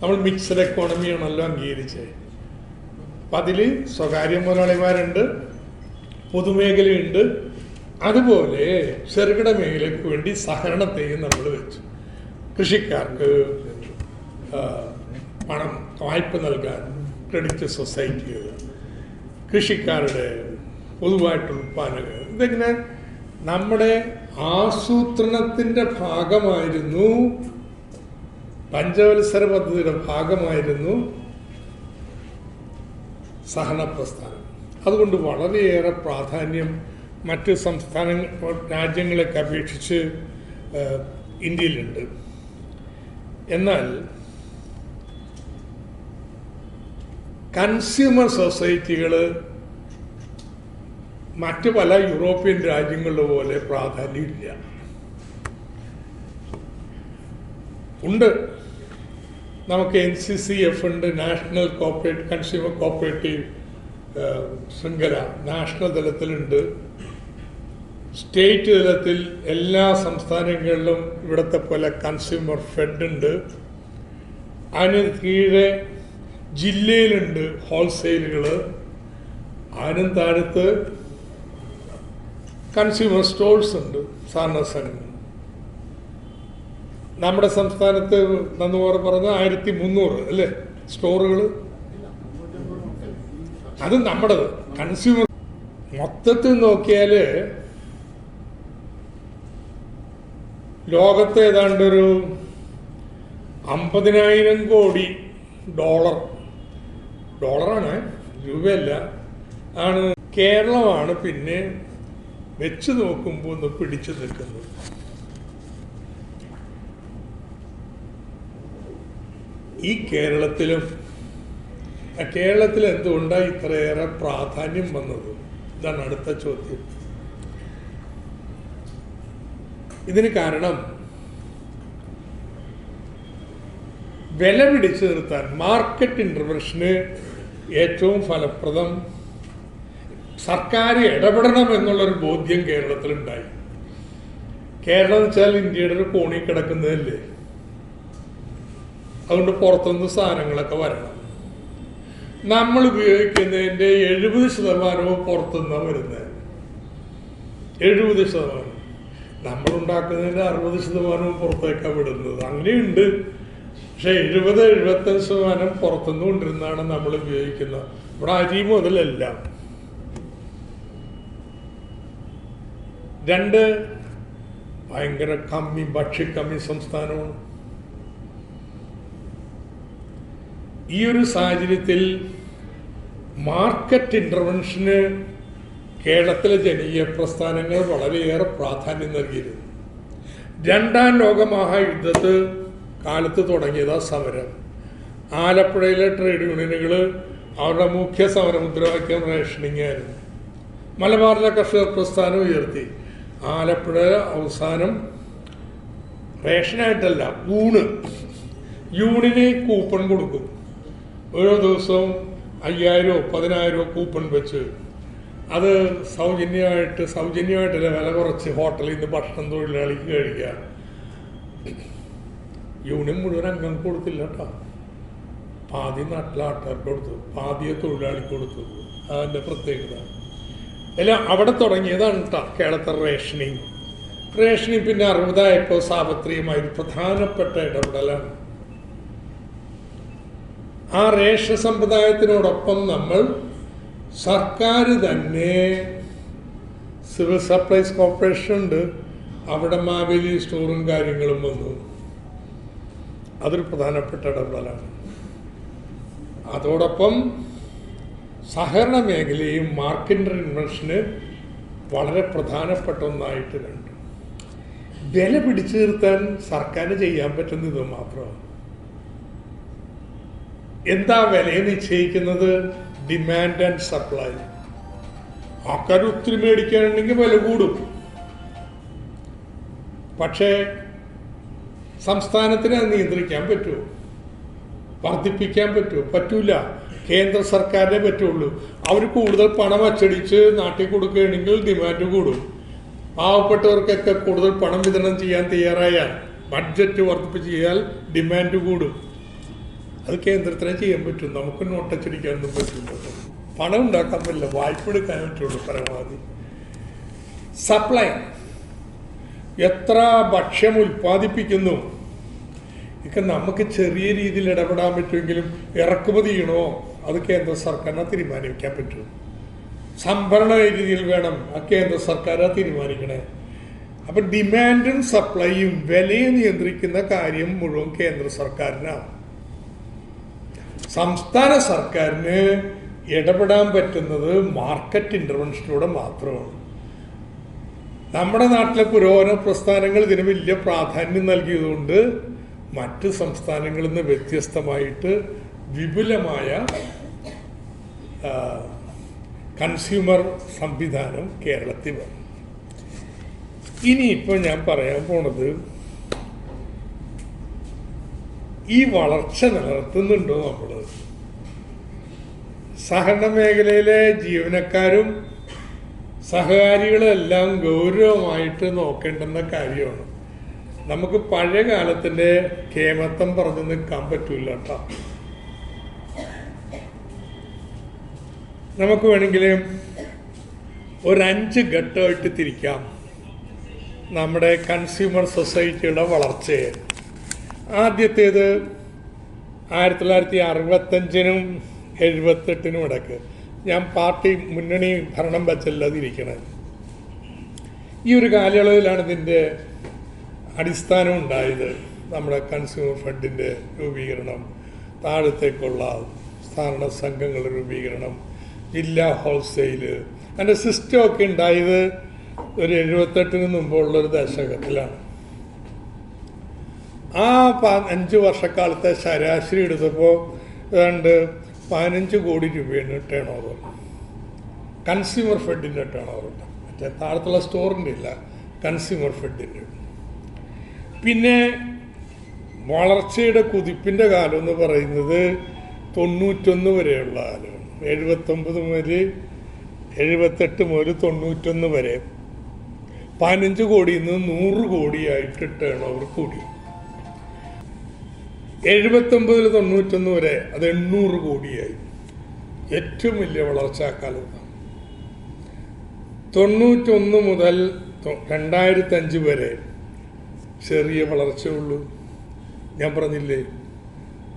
നമ്മൾ മിക്സഡ് എക്കോണമിയാണല്ലോ അംഗീകരിച്ചത്. അപ്പം അതിൽ സ്വകാര്യ മുതലാളിമാരുണ്ട്, പൊതുമേഖലയുണ്ട്, അതുപോലെ ചെറുകിട മേഖലയ്ക്ക് വേണ്ടി സഹകരണത്തെയും നമ്മൾ വെച്ചു. കൃഷിക്കാർക്ക് പണം വായ്പ നൽകാൻ ക്രെഡിറ്റ് സൊസൈറ്റികൾ, കൃഷിക്കാരുടെ പൊതുവായിട്ടുള്ള ഉൽപ്പാദനങ്ങൾ, ഇതിങ്ങനെ നമ്മുടെ ആസൂത്രണത്തിൻ്റെ ഭാഗമായിരുന്നു, പഞ്ചവത്സര പദ്ധതിയുടെ ഭാഗമായിരുന്നു സഹകരണ പ്രസ്ഥാനം. അതുകൊണ്ട് വളരെയേറെ പ്രാധാന്യം മറ്റ് രാജ്യങ്ങളെയൊക്കെ അപേക്ഷിച്ച് ഇന്ത്യയിലുണ്ട്. എന്നാൽ കൺസ്യൂമർ സൊസൈറ്റികൾ മറ്റ് പല യൂറോപ്യൻ രാജ്യങ്ങളിലെ പോലെ പ്രാധാന്യമില്ല. ഉണ്ട്, നമുക്ക് NCCF ഉണ്ട്, നാഷണൽ കൺസ്യൂമർ കോപ്പറേറ്റീവ് ശൃംഖല നാഷണൽ തലത്തിലുണ്ട്. സ്റ്റേറ്റ് തലത്തിൽ എല്ലാ സംസ്ഥാനങ്ങളിലും ഇവിടുത്തെ പോലെ കൺസ്യൂമർ ഫെഡ് ഉണ്ട്. അതിന് കീഴെ ജില്ലയിലുണ്ട് ഹോൾസെയിലുകൾ. അതിനും താഴത്ത് കൺസ്യൂമർ സ്റ്റോഴ്സ് ഉണ്ട്, സഹകരണ സംഘം. നമ്മുടെ സംസ്ഥാനത്ത് നന്നുപോലെ പറഞ്ഞ 1300 അല്ലേ സ്റ്റോറുകൾ. അത് നമ്മുടെ കൺസ്യൂമർ മൊത്തത്തിൽ നോക്കിയാൽ ലോകത്ത് ഏതാണ്ട് ഒരു 50,000 കോടി ഡോളറാണ്, രൂപയല്ല, ആണ്. കേരളമാണ് പിന്നെ വെച്ച് നോക്കുമ്പോൾ ഒന്ന് പിടിച്ചു നിൽക്കുന്നത്. ഈ കേരളത്തിൽ എന്തുകൊണ്ടാണ് ഇത്രയേറെ പ്രാധാന്യം വന്നത്? ഇതാണ് അടുത്ത ചോദ്യം. ഇതിന് കാരണം വില പിടിച്ചു നിർത്താൻ മാർക്കറ്റ് ഇന്റർവെൻഷന് ഏറ്റവും ഫലപ്രദം സർക്കാർ ഇടപെടണം എന്നുള്ളൊരു ബോധ്യം കേരളത്തിലുണ്ടായി. കേരളം എന്ന് വെച്ചാൽ ഇന്ത്യയുടെ ഒരു കോണി കിടക്കുന്നതല്ലേ, അതുകൊണ്ട് പുറത്തുനിന്ന് സാധനങ്ങളൊക്കെ വരണം. നമ്മൾ ഉപയോഗിക്കുന്നതിൻ്റെ 70% പുറത്തുനിന്നാണ് വരുന്നത്. 70% നമ്മളുണ്ടാക്കുന്നതിൻ്റെ 60% പുറത്തേക്കാണ് വിടുന്നത്. അങ്ങനെയുണ്ട്. പക്ഷെ 70-75% പുറത്തുനിന്ന് കൊണ്ടിരുന്നാണ് നമ്മൾ ഉപയോഗിക്കുന്നത്. ഇവിടെ അരി മുതലെല്ലാം. 2 ഭയങ്കര ഭക്ഷ്യക്കമ്മി സംസ്ഥാനമാണ്. ഈ ഒരു സാഹചര്യത്തിൽ മാർക്കറ്റ് ഇന്റർവെൻഷന് കേരളത്തിലെ ജനകീയ പ്രസ്ഥാനങ്ങൾ വളരെയേറെ പ്രാധാന്യം നൽകിയിരുന്നു. 2ാം ലോക മഹായുദ്ധത്ത് കാലത്ത് തുടങ്ങിയതാ സമരം. ആലപ്പുഴയിലെ ട്രേഡ് യൂണിയനുകൾ അവരുടെ മുഖ്യ സമരമുദ്രാവാക്യം റേഷനിങ് ആയിരുന്നു. മലബാറിലെ കർഷക പ്രസ്ഥാനം ഉയർത്തി. ആലപ്പുഴ അവസാനം റേഷനായിട്ടല്ല, യൂണിന് കൂപ്പൺ കൊടുക്കും. ഓരോ ദിവസവും 5000-10,000 കൂപ്പൺ വെച്ച് അത് സൗജന്യമായിട്ടല്ല, വില കുറച്ച് ഹോട്ടലിൽ നിന്ന് ഭക്ഷണം തൊഴിലാളിക്ക് കഴിക്കുക. യൂണിയൻ മുഴുവൻ അംഗം കൊടുത്തില്ല കേട്ടോ. പാതി നാട്ടിലെ ആൾക്കാർക്ക് കൊടുത്തു, പാതിയെ തൊഴിലാളിക്ക് കൊടുത്തു. അതിൻ്റെ പ്രത്യേകത എല്ലാം അവിടെ തുടങ്ങിയതാണ് കേട്ടോ കേരളത്തെ റേഷനിങ്. പിന്നെ 60 സാർവത്രികമായി പ്രധാനപ്പെട്ട ഇടപെടലാണ്. ആ റേഷൻ സമ്പ്രദായത്തിനോടൊപ്പം നമ്മൾ സർക്കാർ തന്നെ സിവിൽ സപ്ലൈസ് കോർപ്പറേഷൻ ഉണ്ട്, അവിടെ മാവേലി സ്റ്റോറും കാര്യങ്ങളും വന്നു. അതൊരു പ്രധാനപ്പെട്ട ഇടപെടലാണ്. അതോടൊപ്പം സഹകരണ മേഖലയും മാർക്കറ്റ് ഇൻവെൻഷന് വളരെ പ്രധാനപ്പെട്ട ഒന്നായിട്ട് കണ്ടു. വില പിടിച്ചു നിർത്താൻ സർക്കാരിന് ചെയ്യാൻ പറ്റുന്ന ഇത് മാത്രമാണ്. എന്താ വിലയെ നിശ്ചയിക്കുന്നത്? Demand and supply. ആൾക്കാർ ഒത്തിരി മേടിക്കാനുണ്ടെങ്കിൽ വില കൂടും. പക്ഷേ സംസ്ഥാനത്തിന് അത് നിയന്ത്രിക്കാൻ പറ്റുമോ? വർദ്ധിപ്പിക്കാൻ പറ്റുമോ? പറ്റൂല. കേന്ദ്ര സർക്കാരിനെ പറ്റുള്ളൂ. അവർ കൂടുതൽ പണം അച്ചടിച്ച് നാട്ടിൽ കൊടുക്കുകയാണെങ്കിൽ ഡിമാൻഡ് കൂടും. പാവപ്പെട്ടവർക്കൊക്കെ കൂടുതൽ പണം വിതരണം ചെയ്യാൻ തയ്യാറായാൽ, ബഡ്ജറ്റ് വർദ്ധിപ്പിച്ച് ചെയ്യാൽ ഡിമാൻഡ് കൂടും. അത് കേന്ദ്രത്തിനെ ചെയ്യാൻ പറ്റും, നമുക്ക് നോട്ടച്ചടിക്കാനൊന്നും പറ്റില്ല. പണം ഉണ്ടാക്കാൻ പറ്റില്ല, വായ്പ എടുക്കാൻ പറ്റുള്ളൂ പരമാവധി. സപ്ലൈ, എത്ര ഭക്ഷ്യം ഉൽപ്പാദിപ്പിക്കുന്നു ഇതൊക്കെ നമുക്ക് ചെറിയ രീതിയിൽ ഇടപെടാൻ പറ്റുമെങ്കിലും ഇറക്കുമതി ചെയ്യണോ അത് കേന്ദ്ര സർക്കാരിനെ തീരുമാനിക്കാൻ പറ്റും. സംഭരണ രീതിയിൽ വേണം ആ കേന്ദ്ര സർക്കാർ തീരുമാനിക്കണേ. അപ്പം ഡിമാൻഡും സപ്ലൈയും വിലയെ നിയന്ത്രിക്കുന്ന കാര്യം മുഴുവൻ കേന്ദ്ര സർക്കാരിനാണ്. സംസ്ഥാന സർക്കാരിന് ഇടപെടാൻ പറ്റുന്നത് മാർക്കറ്റ് ഇൻ്റർവെൻഷനിലൂടെ മാത്രമാണ്. നമ്മുടെ നാട്ടിലെ പുരോഗമന പ്രസ്ഥാനങ്ങൾ ഇതിന് വലിയ പ്രാധാന്യം നൽകിയതുകൊണ്ട് മറ്റ് സംസ്ഥാനങ്ങളിൽ നിന്ന് വ്യത്യസ്തമായിട്ട് വിപുലമായ കൺസ്യൂമർ സംവിധാനം കേരളത്തിൽ വന്നു. ഇനിയിപ്പോൾ ഞാൻ പറയാൻ പോണത്, ഈ വളർച്ച നിലനിർത്തുന്നുണ്ടോ നമ്മൾ? സഹകരണ മേഖലയിലെ ജീവനക്കാരും സഹകാരികളെല്ലാം ഗൗരവമായിട്ട് നോക്കേണ്ടുന്ന കാര്യമാണ്. നമുക്ക് പഴയ കാലത്തിൻ്റെ കേമത്വം പറഞ്ഞു നിൽക്കാൻ പറ്റൂല കേട്ടോ. നമുക്ക് വേണമെങ്കിൽ ഒരു 5 ഘട്ടമായിട്ട് തിരിക്കാം നമ്മുടെ കൺസ്യൂമർ സൊസൈറ്റിയുടെ വളർച്ചയെ. ആദ്യത്തേത് 1965-നും 78-നും ഇടയ്ക്ക്, ഞാൻ പാർട്ടി മുന്നണി ഭരണം വച്ചല്ലാതിരിക്കണത്. ഈ ഒരു കാലയളവിലാണ് ഇതിൻ്റെ അടിസ്ഥാനം ഉണ്ടായത്. നമ്മുടെ കൺസ്യൂമർ ഫണ്ടിൻ്റെ രൂപീകരണം, താഴത്തേക്കുള്ള സ്ഥാപന സംഘങ്ങളുടെ രൂപീകരണം, ജില്ലാ ഹോൾസെയില്, അതിൻ്റെ സിസ്റ്റമൊക്കെ ഉണ്ടായത് ഒരു 78-ന് മുമ്പുള്ളൊരു ദശകത്തിലാണ്. ആ 5 വർഷക്കാലത്തെ ശരാശരി എടുത്തപ്പോൾ ഏതാണ്ട് 15 കോടി രൂപയാണ് ടേൺ ഓവർ, കൺസ്യൂമർ ഫെഡിൻ്റെ ടേൺ ഓവർ. മറ്റേ താഴത്തുള്ള സ്റ്റോറിൻ്റെ ഇല്ല, കൺസ്യൂമർ ഫെഡിൻ്റെ. പിന്നെ വളർച്ചയുടെ കുതിപ്പിൻ്റെ കാലം എന്ന് പറയുന്നത് 91 വരെയുള്ള കാലമാണ്. 79 മുതൽ 78 മുതൽ 91 വരെ 15 കോടിയിൽ നിന്ന് 100 കോടിയായിട്ട് ടേൺ ഓവർ കൂടി. 79 മുതൽ 91 വരെ അത് 800 കോടിയായി, ഏറ്റവും വലിയ വളർച്ചാക്കാലത്താണ്. 91 മുതൽ 2005 വരെ ചെറിയ വളർച്ചയുള്ളൂ. ഞാൻ പറഞ്ഞില്ലേ,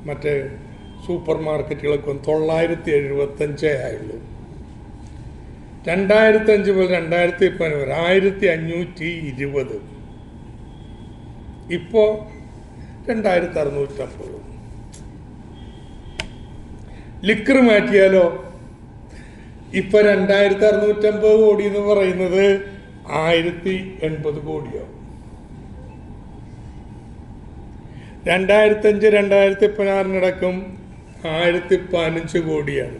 മറ്റേ സൂപ്പർ മാർക്കറ്റുകളൊക്കെ 975 ആയുള്ളൂ. 2005 മുതൽ 2010 വരെ 1520. ഇപ്പോൾ 2650. ലിക്കർ മാറ്റിയാലോ ഇപ്പൊ 2650 കോടി എന്ന് പറയുന്നത് 1080 കോടിയാവും. 2005-2016 1015 കോടിയാണ്.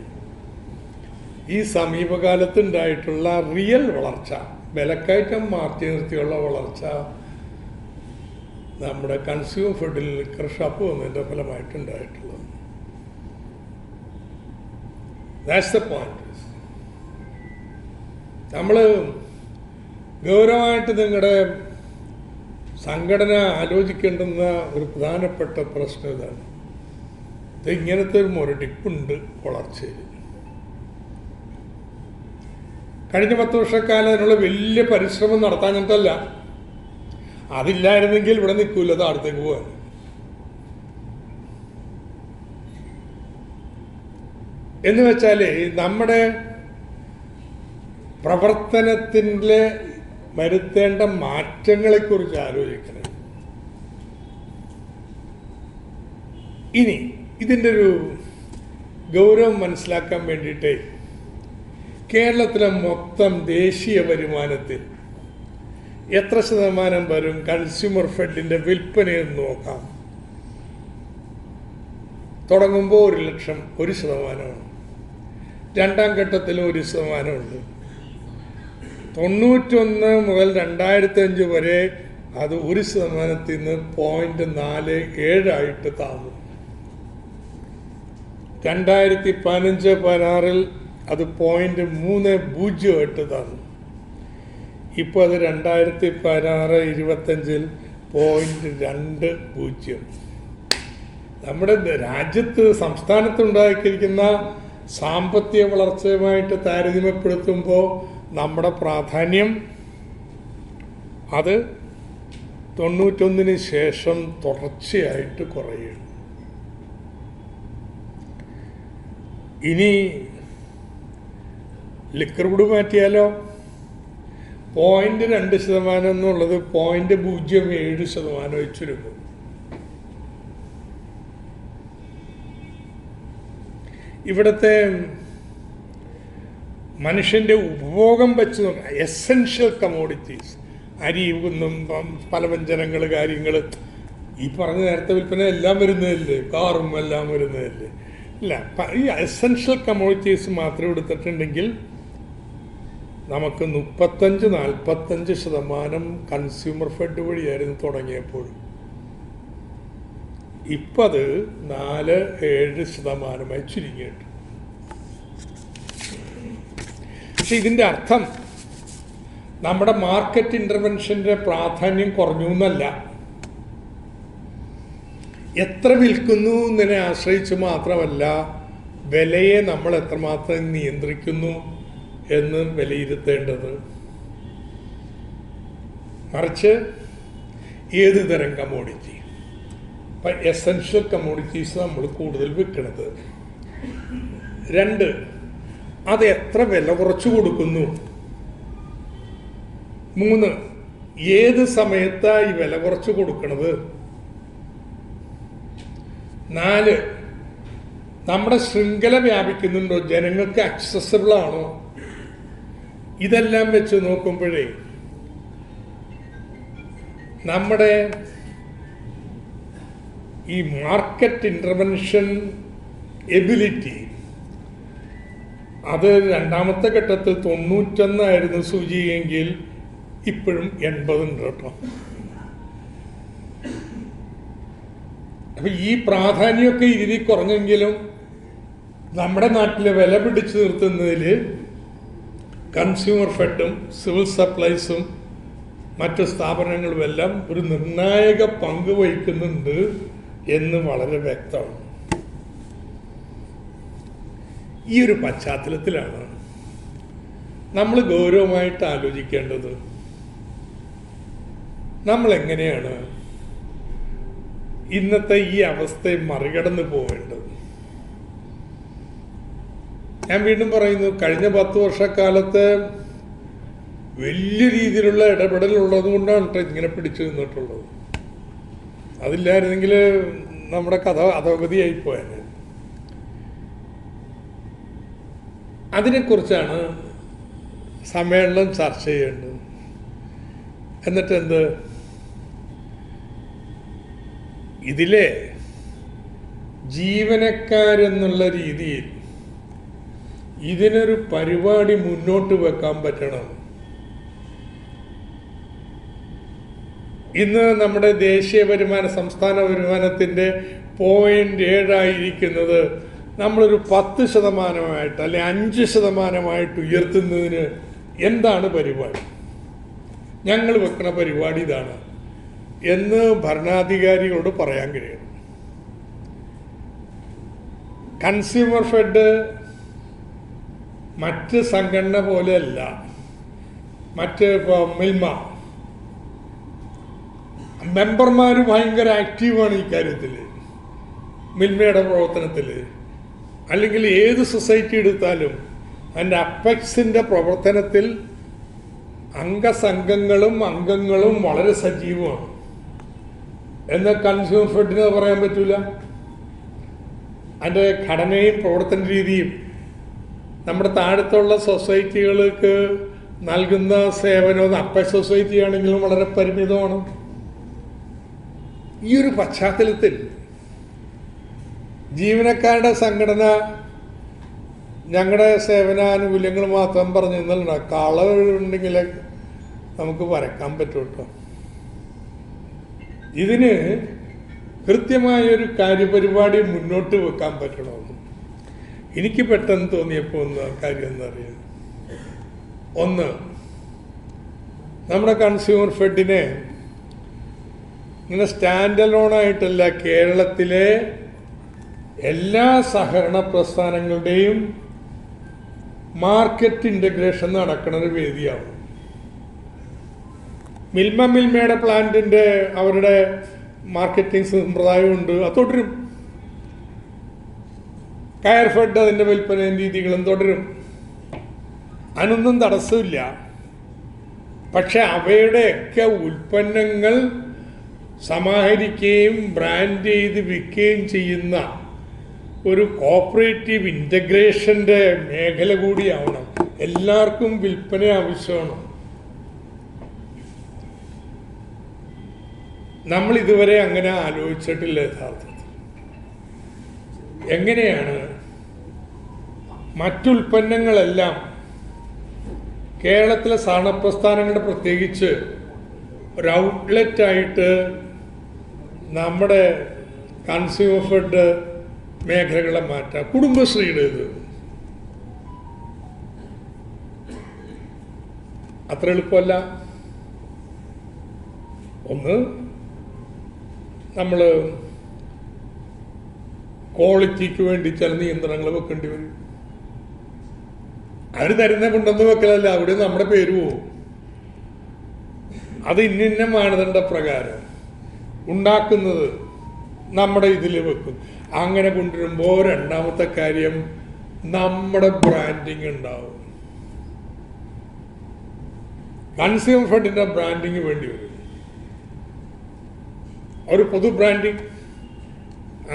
ഈ സമീപകാലത്തുണ്ടായിട്ടുള്ള റിയൽ വളർച്ച, വിലക്കയറ്റം മാറ്റി നിർത്തിയുള്ള വളർച്ച നമ്മുടെ കൺസ്യൂമർ ഫെഡിൽ ലിക്കർ ഷോപ്പ് വന്നതിൻ്റെ ഫലമായിട്ടുണ്ടായിട്ടുള്ളത്. That's the point. നമ്മൾ ഗൗരവമായിട്ട് നിങ്ങളുടെ സംഘടന ആലോചിക്കേണ്ടുന്ന ഒരു പ്രധാനപ്പെട്ട പ്രശ്നം ഇതാണ്. ഇത് ഇങ്ങനത്തെ ഒരു മുരടിപ്പുണ്ട് വളർച്ചയിൽ. കഴിഞ്ഞ 10 വർഷക്കാലം അതിനുള്ള വലിയ പരിശ്രമം നടത്താഞ്ഞിട്ടല്ല, അതില്ലായിരുന്നെങ്കിൽ ഇവിടെ നിൽക്കൂല, താഴത്തേക്ക് പോകാൻ. എന്ന് വെച്ചാൽ നമ്മുടെ പ്രവർത്തനത്തിൻ്റെ വരുത്തേണ്ട മാറ്റങ്ങളെക്കുറിച്ച് ആലോചിക്കണം. ഇനി ഇതിൻ്റെ ഒരു ഗൗരവം മനസ്സിലാക്കാൻ വേണ്ടിയിട്ട് കേരളത്തിലെ മൊത്തം ദേശീയ വരുമാനത്തിൽ എത്ര ശതമാനം വരും കൺസ്യൂമർ ഫെഡിൻ്റെ വിൽപ്പനയെന്ന് നോക്കാം. തുടങ്ങുമ്പോൾ 1 ലക്ഷം, 1%. രണ്ടാം ഘട്ടത്തിലും 1%. 91 മുതൽ 2005 വരെ അത് 1%-ൽ നിന്ന് 0.47 താന്നു. 2015-16 അത് 0.30 താന്നു. ഇപ്പോൾ അത് 2016-25 0.20. നമ്മുടെ രാജ്യത്ത് സംസ്ഥാനത്തുണ്ടാക്കിയിരിക്കുന്ന സാമ്പത്തിക വളർച്ചയുമായിട്ട് താരതമ്യപ്പെടുത്തുമ്പോൾ നമ്മുടെ പ്രാധാന്യം അത് 91 ശേഷം തുടർച്ചയായിട്ട് കുറയും. ഇനി ലിക്കർ കൂടി മാറ്റിയാലോ? 0.2% എന്നുള്ളത് 0.07% ചുരുങ്ങും. ഇവിടുത്തെ മനുഷ്യൻ്റെ ഉപഭോഗം വെച്ച് നോക്കുക, എസെൻഷ്യൽ കമോഡിറ്റീസ്, അരി, കുന്നും, പലവ്യഞ്ജനങ്ങൾ, കാര്യങ്ങൾ, ഈ പറഞ്ഞ നേരത്തെ വിൽപ്പന എല്ലാം വരുന്നതല്ലേ, കാറും എല്ലാം വരുന്നതല്ലേ. ഇല്ല, ഈ എസെൻഷ്യൽ കമോഡിറ്റീസ് മാത്രം എടുത്തിട്ടുണ്ടെങ്കിൽ നമുക്ക് 35-45% കൺസ്യൂമർ ഫെഡ് വഴിയായിരുന്നു തുടങ്ങിയപ്പോൾ. ഇപ്പം അത് 4-7% ചുരുങ്ങിയിട്ട്. പക്ഷെ ഇതിൻ്റെ അർത്ഥം നമ്മുടെ മാർക്കറ്റ് ഇൻ്റർവെൻഷൻ്റെ പ്രാധാന്യം കുറഞ്ഞു എന്നല്ല. എത്ര വിൽക്കുന്നു എന്നതിനെ ആശ്രയിച്ച് മാത്രമല്ല, വിലയെ നമ്മൾ എത്രമാത്രം നിയന്ത്രിക്കുന്നു എന്ന് വിലയിരുത്തേണ്ടത്. മറിച്ച് ഏത് തരം കമോഡിറ്റി, ഇപ്പം എസെൻഷ്യൽ കമോഡിറ്റീസ് നമ്മൾ കൂടുതൽ വിൽക്കുന്നത്. 2, അത് എത്ര വില കുറച്ച് കൊടുക്കുന്നു. 3, ഏത് സമയത്താണ് ഈ വില കുറച്ച് കൊടുക്കുന്നത്. 4, നമ്മുടെ ശൃംഖല വ്യാപിക്കുന്നുണ്ടോ, ജനങ്ങൾക്ക് ആക്സസിബിൾ ആണോ. ഇതെല്ലാം വെച്ച് നോക്കുമ്പോഴേ നമ്മുടെ ഈ മാർക്കറ്റ് ഇൻ്റർവെൻഷൻ എബിലിറ്റി അത് രണ്ടാമത്തെ ഘട്ടത്തിൽ 91 സൂചിയെങ്കിൽ ഇപ്പോഴും 80 ഉണ്ട് കേട്ടോ. അപ്പം ഈ പ്രാധാന്യമൊക്കെ ഇതിൽ കുറഞ്ഞെങ്കിലും നമ്മുടെ നാട്ടിലെ വില പിടിച്ചു നിർത്തുന്നതിൽ കൺസ്യൂമർ ഫെഡും സിവിൽ സപ്ലൈസും മറ്റ് സ്ഥാപനങ്ങളുമെല്ലാം ഒരു നിർണായക പങ്ക് വഹിക്കുന്നുണ്ട് എന്ന് വളരെ വ്യക്തമാണ്. ഈ ഒരു പശ്ചാത്തലത്തിലാണ് നമ്മൾ ഗൗരവമായിട്ട് ആലോചിക്കേണ്ടത്, നമ്മളെങ്ങനെയാണ് ഇന്നത്തെ ഈ അവസ്ഥയെ മറികടന്ന് പോവേണ്ടത്. ഞാൻ വീണ്ടും പറയുന്നു, കഴിഞ്ഞ 10 വർഷക്കാലത്ത് വലിയ രീതിയിലുള്ള ഇടപെടലുള്ളത് കൊണ്ടാണ് ഇങ്ങനെ പിടിച്ചു നിന്നിട്ടുള്ളത്. അതില്ലായിരുന്നെങ്കിൽ നമ്മുടെ കഥ അധോഗതിയായി പോയത്. അതിനെക്കുറിച്ചാണ് സമ്മേളനം ചർച്ച ചെയ്യേണ്ടത്. എന്നിട്ട് എന്ത്, ഇതിലെ ജീവനക്കാരെന്നുള്ള രീതിയിൽ ഇതിനൊരു പരിപാടി മുന്നോട്ട് വെക്കാൻ പറ്റണം. ഇന്ന് നമ്മുടെ ദേശീയ വരുമാനം, സംസ്ഥാന വരുമാനത്തിൻ്റെ 0.7 നമ്മളൊരു 10% അല്ലെ 5% ഉയർത്തുന്നതിന് എന്താണ് പരിപാടി? ഞങ്ങൾ വെക്കുന്ന പരിപാടി ഇതാണ് എന്ന് ഭരണാധികാരികളോട് പറയാൻ കഴിയണം. കൺസ്യൂമർ ഫെഡ് മറ്റ് സംഘടന പോലെയല്ല. മറ്റ് ഇപ്പോൾ മിൽമ മെമ്പർമാർ ഭയങ്കര ആക്റ്റീവാണ് ഈ കാര്യത്തിൽ, മിൽമയുടെ പ്രവർത്തനത്തിൽ. അല്ലെങ്കിൽ ഏത് സൊസൈറ്റി എടുത്താലും അതിൻ്റെ അപ്പെക്സിൻ്റെ പ്രവർത്തനത്തിൽ അംഗങ്ങളും വളരെ സജീവമാണ്. എന്നാൽ കൺസ്യൂമർ ഫെഡിന് പറയാൻ പറ്റില്ല. അതിൻ്റെ ഘടനയും പ്രവർത്തന രീതിയും നമ്മുടെ താഴത്തുള്ള സൊസൈറ്റികൾക്ക് നൽകുന്ന സേവനം അപ്പെക്സ് സൊസൈറ്റി ആണെങ്കിലും വളരെ പരിമിതമാണ്. ഈ ഒരു പശ്ചാത്തലത്തിൽ ജീവനക്കാരുടെ സംഘടന ഞങ്ങളുടെ സേവനാനുകൂല്യങ്ങൾ മാത്രം പറഞ്ഞു നിന്നല്ല, കളവുണ്ടെങ്കിൽ നമുക്ക് വരക്കാൻ പറ്റും കേട്ടോ. ഇതിന് കൃത്യമായൊരു കാര്യപരിപാടി മുന്നോട്ട് വെക്കാൻ പറ്റണമെന്ന് എനിക്ക് പെട്ടെന്ന് തോന്നിയപ്പോൾ ഒന്ന് കാര്യം എന്നറിയാം. ഒന്ന്, നമ്മുടെ കൺസ്യൂമർ ഫെഡിനെ ഇങ്ങനെ സ്റ്റാൻഡ് അലോണായിട്ടല്ല, കേരളത്തിലെ എല്ലാ സഹകരണ പ്രസ്ഥാനങ്ങളുടെയും മാർക്കറ്റ് ഇൻ്റഗ്രേഷൻ നടക്കുന്ന ഒരു വേദിയാണ്. മിൽമയുടെ പ്ലാന്റിൻ്റെ അവരുടെ മാർക്കറ്റിംഗ് സമ്പ്രദായമുണ്ട്, അത് തുടരും. കയർഫെഡ് അതിൻ്റെ വിൽപ്പനയും രീതികളും തുടരും, അതിനൊന്നും തടസ്സമില്ല. പക്ഷെ അവയുടെയൊക്കെ ഉൽപ്പന്നങ്ങൾ സമാഹരിക്കുകയും ബ്രാൻഡ് ചെയ്ത് വിൽക്കുകയും ചെയ്യുന്ന ഒരു കോപ്പറേറ്റീവ് ഇൻ്റഗ്രേഷൻ്റെ മേഖല കൂടിയാവണം. എല്ലാവർക്കും വിൽപ്പന ആവശ്യമാണ്. നമ്മൾ ഇതുവരെ അങ്ങനെ ആലോചിച്ചിട്ടില്ല യഥാർത്ഥത്തിൽ. എങ്ങനെയാണ് മറ്റുൽപ്പന്നങ്ങളെല്ലാം കേരളത്തിലെ സഹകരണപ്രസ്ഥാനങ്ങളുടെ പ്രത്യേകിച്ച് ഒരു ഔട്ട്ലെറ്റായിട്ട് നമ്മുടെ കൺസ്യൂമർ ഫെഡ് മേഖലകളെ മാറ്റാം. കുടുംബശ്രീയുടെ ഇത് അത്ര എളുപ്പമല്ല. ഒന്ന്, നമ്മൾ ക്വാളിറ്റിക്ക് വേണ്ടി ചില നിയന്ത്രണങ്ങൾ വെക്കേണ്ടി വരും. അവർ തരുന്ന കൊണ്ടൊന്നും വെക്കലല്ല, അവിടെ നമ്മുടെ പേര് പോവും. അത് ഇന്ന മാനദണ്ഡ പ്രകാരം ഉണ്ടാക്കുന്നത് നമ്മുടെ ഇതിൽ വെക്കും. അങ്ങനെ കൊണ്ടുവരുമ്പോൾ രണ്ടാമത്തെ കാര്യം, നമ്മുടെ ബ്രാൻഡിങ് ഉണ്ടാവും. കൺസ്യൂമർ ഫെഡിൻ്റെ ബ്രാൻഡിങ് വേണ്ടി വരും, ഒരു പൊതു ബ്രാൻഡിങ്.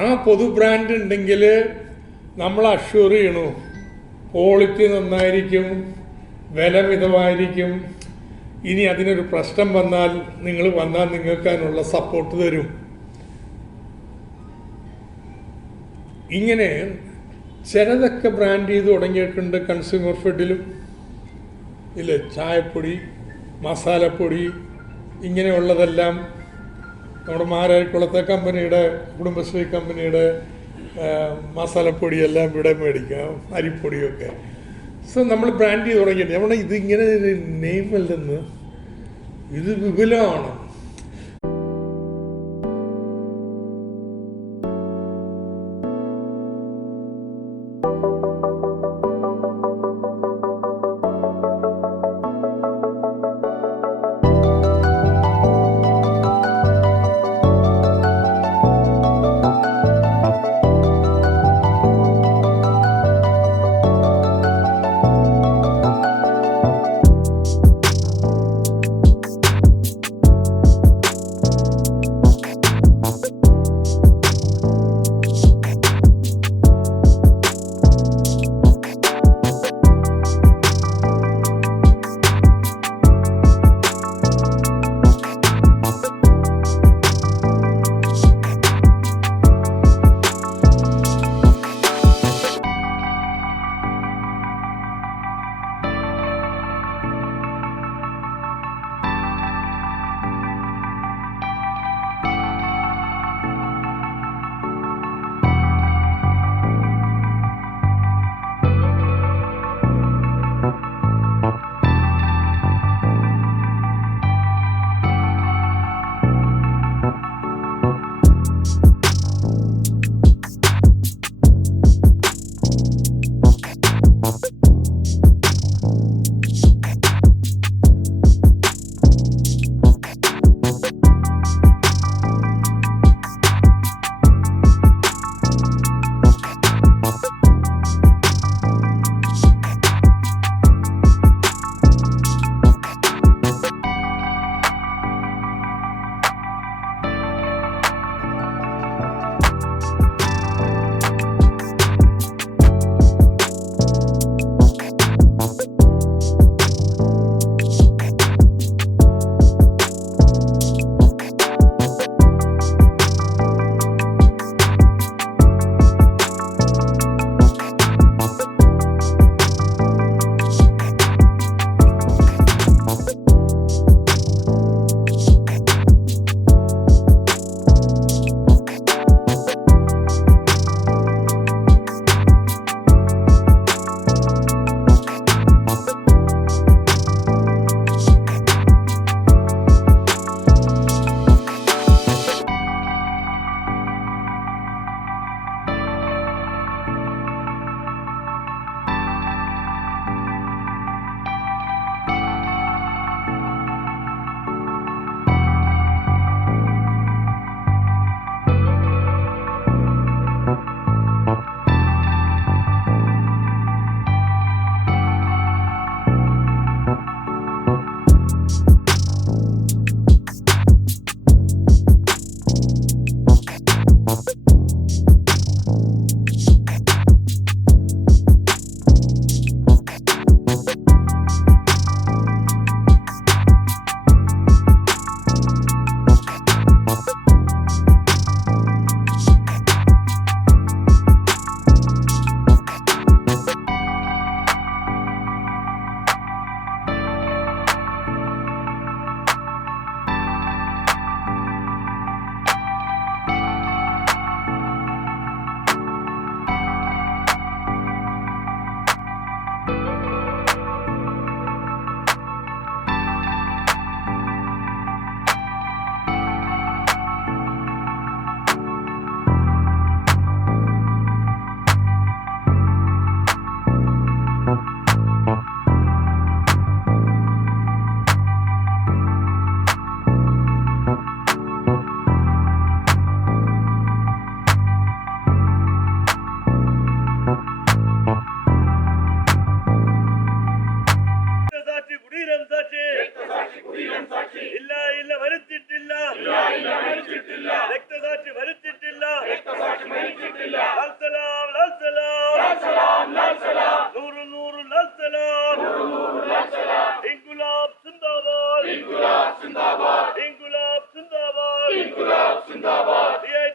ആ പൊതു ബ്രാൻഡ് ഉണ്ടെങ്കിൽ നമ്മൾ അഷ്യൂർ ചെയ്യണു ക്വാളിറ്റി നന്നായിരിക്കും, വില മിതമായിരിക്കും. ഇനി അതിനൊരു പ്രശ്നം വന്നാൽ നിങ്ങൾ വന്നാൽ നിങ്ങൾക്ക് അതിനുള്ള സപ്പോർട്ട് തരും. ഇങ്ങനെ ചിലതൊക്കെ ബ്രാൻഡ് ചെയ്ത് തുടങ്ങിയിട്ടുണ്ട് കൺസ്യൂമർ ഫെഡിലും. ഇല്ല, ചായപ്പൊടി, മസാലപ്പൊടി, ഇങ്ങനെയുള്ളതെല്ലാം നമ്മുടെ മാരാരിക്കുളത്തെ കമ്പനിയുടെ, കുടുംബശ്രീ കമ്പനിയുടെ മസാലപ്പൊടിയെല്ലാം ഇവിടെ മേടിക്കാം, അരിപ്പൊടിയൊക്കെ. സോ നമ്മൾ ബ്രാൻഡ് ചെയ്ത് തുടങ്ങിയിട്ട് നമ്മുടെ ഇതിങ്ങനെ നെയിമല്ലെന്ന്, ഇത് വിപുലമാണ്.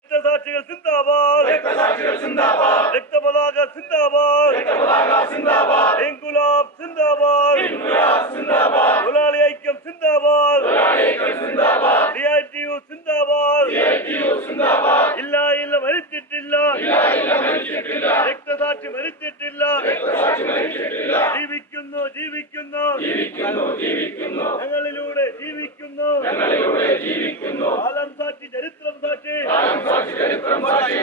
രക്തസാക്ഷികൾ സിന്ദാബാദ്, രക്തപതാക സിന്ദാബാദ്, ഇൻകുലാബ് സിന്ദാബാദ്, തൊഴിലാളി ഐക്യം സിന്ദാബാദ്, CITU സിന്ദാബാദ്, ഇല്ല ഇല്ല മരിച്ചിട്ടില്ല, രക്തസാക്ഷി മരിച്ചിട്ടില്ല, ജീവിക്കുന്നു ജീവിക്കുന്നു ഞങ്ങളിലൂടെ ജീവിക്കുന്നു, കാലം സാക്ഷി ചരിത്രം സാക്ഷി,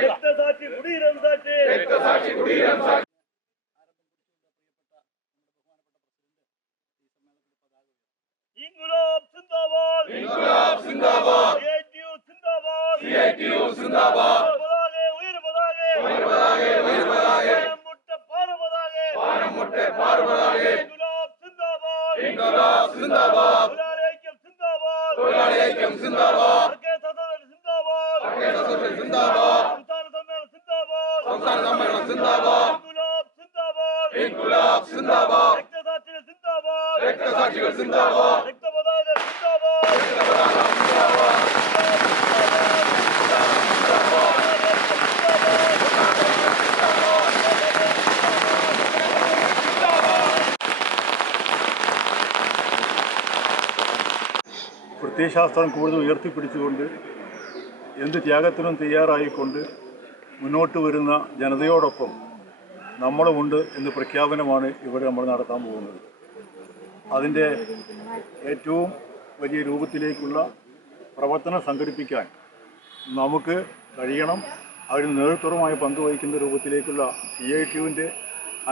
രക്തസാക്ഷി കുടീരം സാക്ഷി. ഇൻകുലാബ് സിന്ദാബാദ്, CITU സിന്ദാബാദ്, പതാകെ ഉയർ പതാകെ, പാറുപതാകെ, ഇൻകുലാബ് സിന്ദാബാദ്, തൊഴിലാളി ഐക്യം സിന്ദാബാദ്, സംസ്ഥാന സമ്മേളനം സിന്ദാബാദ്, ഇൻകുലാബ് സിന്ദാബാദ്, രക്തസാക്ഷികൾ സിന്ദാബാദ്, രക്തപതാക പ്രത്യയശാസ്ത്രം കൂടുതൽ ഉയർത്തിപ്പിടിച്ചുകൊണ്ട് എന്ത് ത്യാഗത്തിനും തയ്യാറായിക്കൊണ്ട് മുന്നോട്ട് വരുന്ന ജനതയോടൊപ്പം നമ്മളുമുണ്ട് എന്ന് പ്രഖ്യാപനമാണ് ഇവിടെ നമ്മൾ നടത്താൻ പോകുന്നത്. അതിൻ്റെ ഏറ്റവും വലിയ രൂപത്തിലേക്കുള്ള പ്രവർത്തനം സംഘടിപ്പിക്കാൻ നമുക്ക് കഴിയണം. അതിന് നേതൃത്വമായി പങ്കുവഹിക്കുന്ന രൂപത്തിലേക്കുള്ള CITUവിൻ്റെ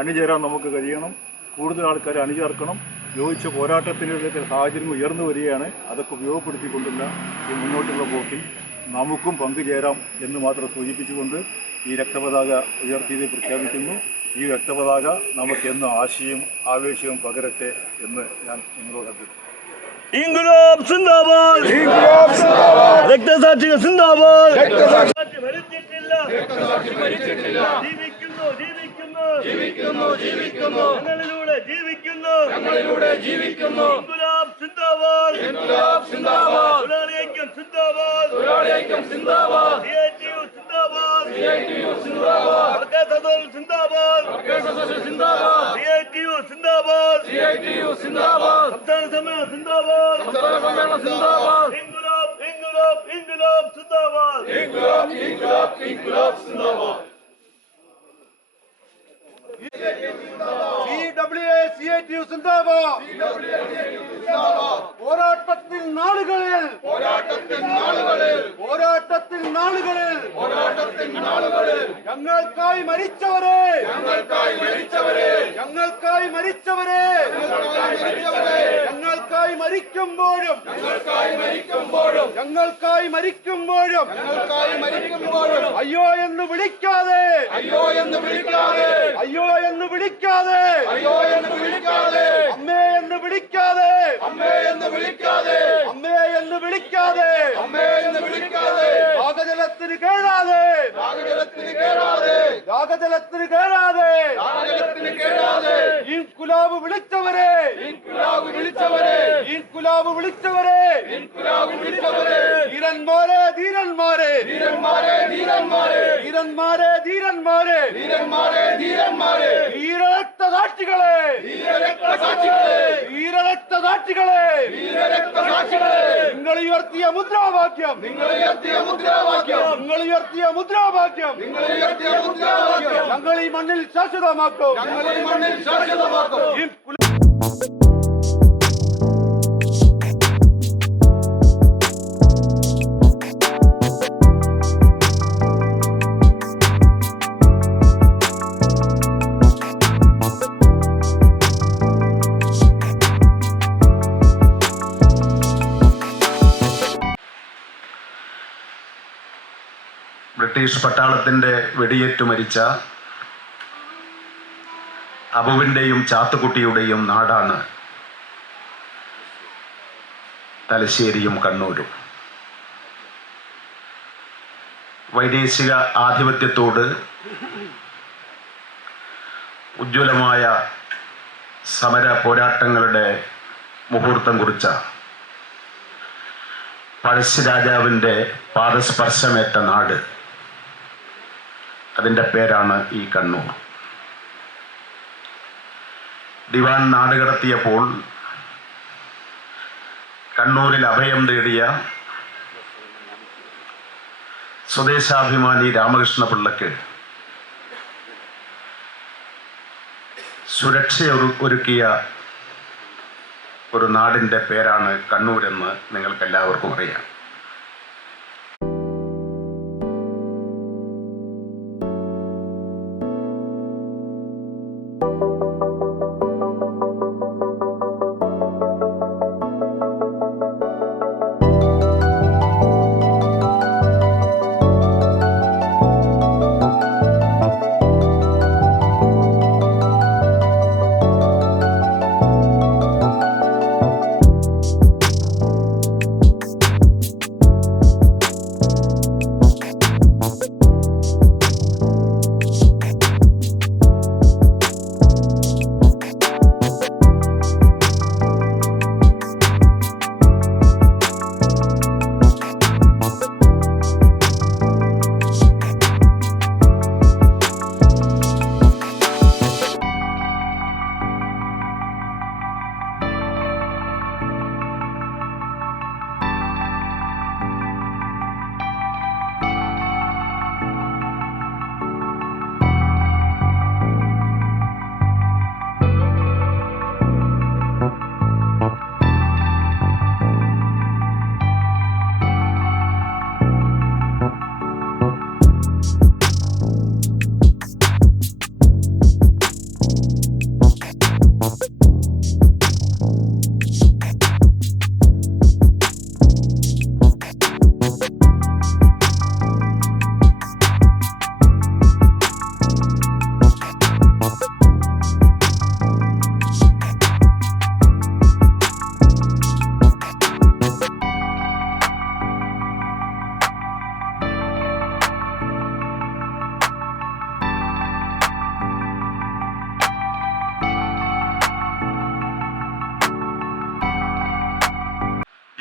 അണിചേരാൻ നമുക്ക് കഴിയണം. കൂടുതൽ ആൾക്കാരെ അണിചേർക്കണം. യോജിച്ച പോരാട്ടത്തിനുള്ള സാഹചര്യം ഉയർന്നു വരികയാണ്. അതൊക്കെ ഉപയോഗപ്പെടുത്തിക്കൊണ്ടുള്ള ഈ മുന്നോട്ടുള്ള പോക്കിൽ നമുക്കും പങ്കുചേരാം എന്ന് മാത്രം സൂചിപ്പിച്ചുകൊണ്ട് ഈ രക്തപതാക ഉയർത്തിയത് പ്രഖ്യാപിക്കുന്നു. ഈ രക്തപതാക നമുക്ക് ആശയും ആവേശവും പകരട്ടെ എന്ന് ഞാൻ നിങ്ങളോട് അഭ്യർത്ഥിക്കുന്നു. ഇൻകുലാബ് സിന്ദാബാദ്, രക്തസാക്ഷികൾ സിന്ദാബാദ്, രക്തസാക്ഷി മരിച്ചിട്ടില്ല, ജീവിക്കുന്നു, ഞങ്ങളിലൂടെ ജീവിക്കുന്നു, ഇൻകുലാബ് സിന്ദാബാദ്, തൊഴിലാളി ഐക്യം സിന്ദാബാദ്, CITU സിന്ദാബാദ്, CITU സിന്ദാബാദ്, സംസ്ഥാന സമ്മേളനം സിന്ദാബാദ്, ഇൻകുലാബ് സിന്ദാബാദ്. CITU സിന്ദാബാദ്. പോരാട്ടത്തിൽ നാളുകളിൽ ഞങ്ങൾക്കായി മരിച്ചവരെ മരിക്കുമ്പോഴും അയ്യോ എന്ന് വിളിക്കാതെ അമ്മേ എന്ന് വിളിക്കാതെ ദാഹജലത്തിന് കേഴാതെ ഇൻകുലാബ് വിളിച്ചവരെ ധീരന്മാരെ ധീരരക്തസാക്ഷികളെ നിങ്ങൾ ഉയർത്തിയ മുദ്രാവാക്യം ഞങ്ങൾ ഈ മണ്ണിൽ ശാശ്വതമാക്കും. ബ്രിട്ടീഷ് പട്ടാളത്തിൻ്റെ വെടിയേറ്റു മരിച്ച അബുവിൻ്റെയും ചാത്തുക്കുട്ടിയുടെയും നാടാണ് തലശ്ശേരിയും കണ്ണൂരും. വൈദേശിക ആധിപത്യത്തോട് ഉജ്ജ്വലമായ സമര പോരാട്ടങ്ങളുടെ മുഹൂർത്തം കുറിച്ച പഴശ്ശിരാജാവിൻ്റെ പാദസ്പർശമേറ്റ നാട്, അതിൻ്റെ പേരാണ് ഈ കണ്ണൂർ. ദിവാൻ നാട് കടത്തിയപ്പോൾ കണ്ണൂരിൽ അഭയം തേടിയ സ്വദേശാഭിമാനി രാമകൃഷ്ണ പിള്ളയ്ക്ക് സുരക്ഷ ഒരുക്കിയ ഒരു നാടിൻ്റെ പേരാണ് കണ്ണൂരെന്ന് നിങ്ങൾക്കെല്ലാവർക്കും അറിയാം.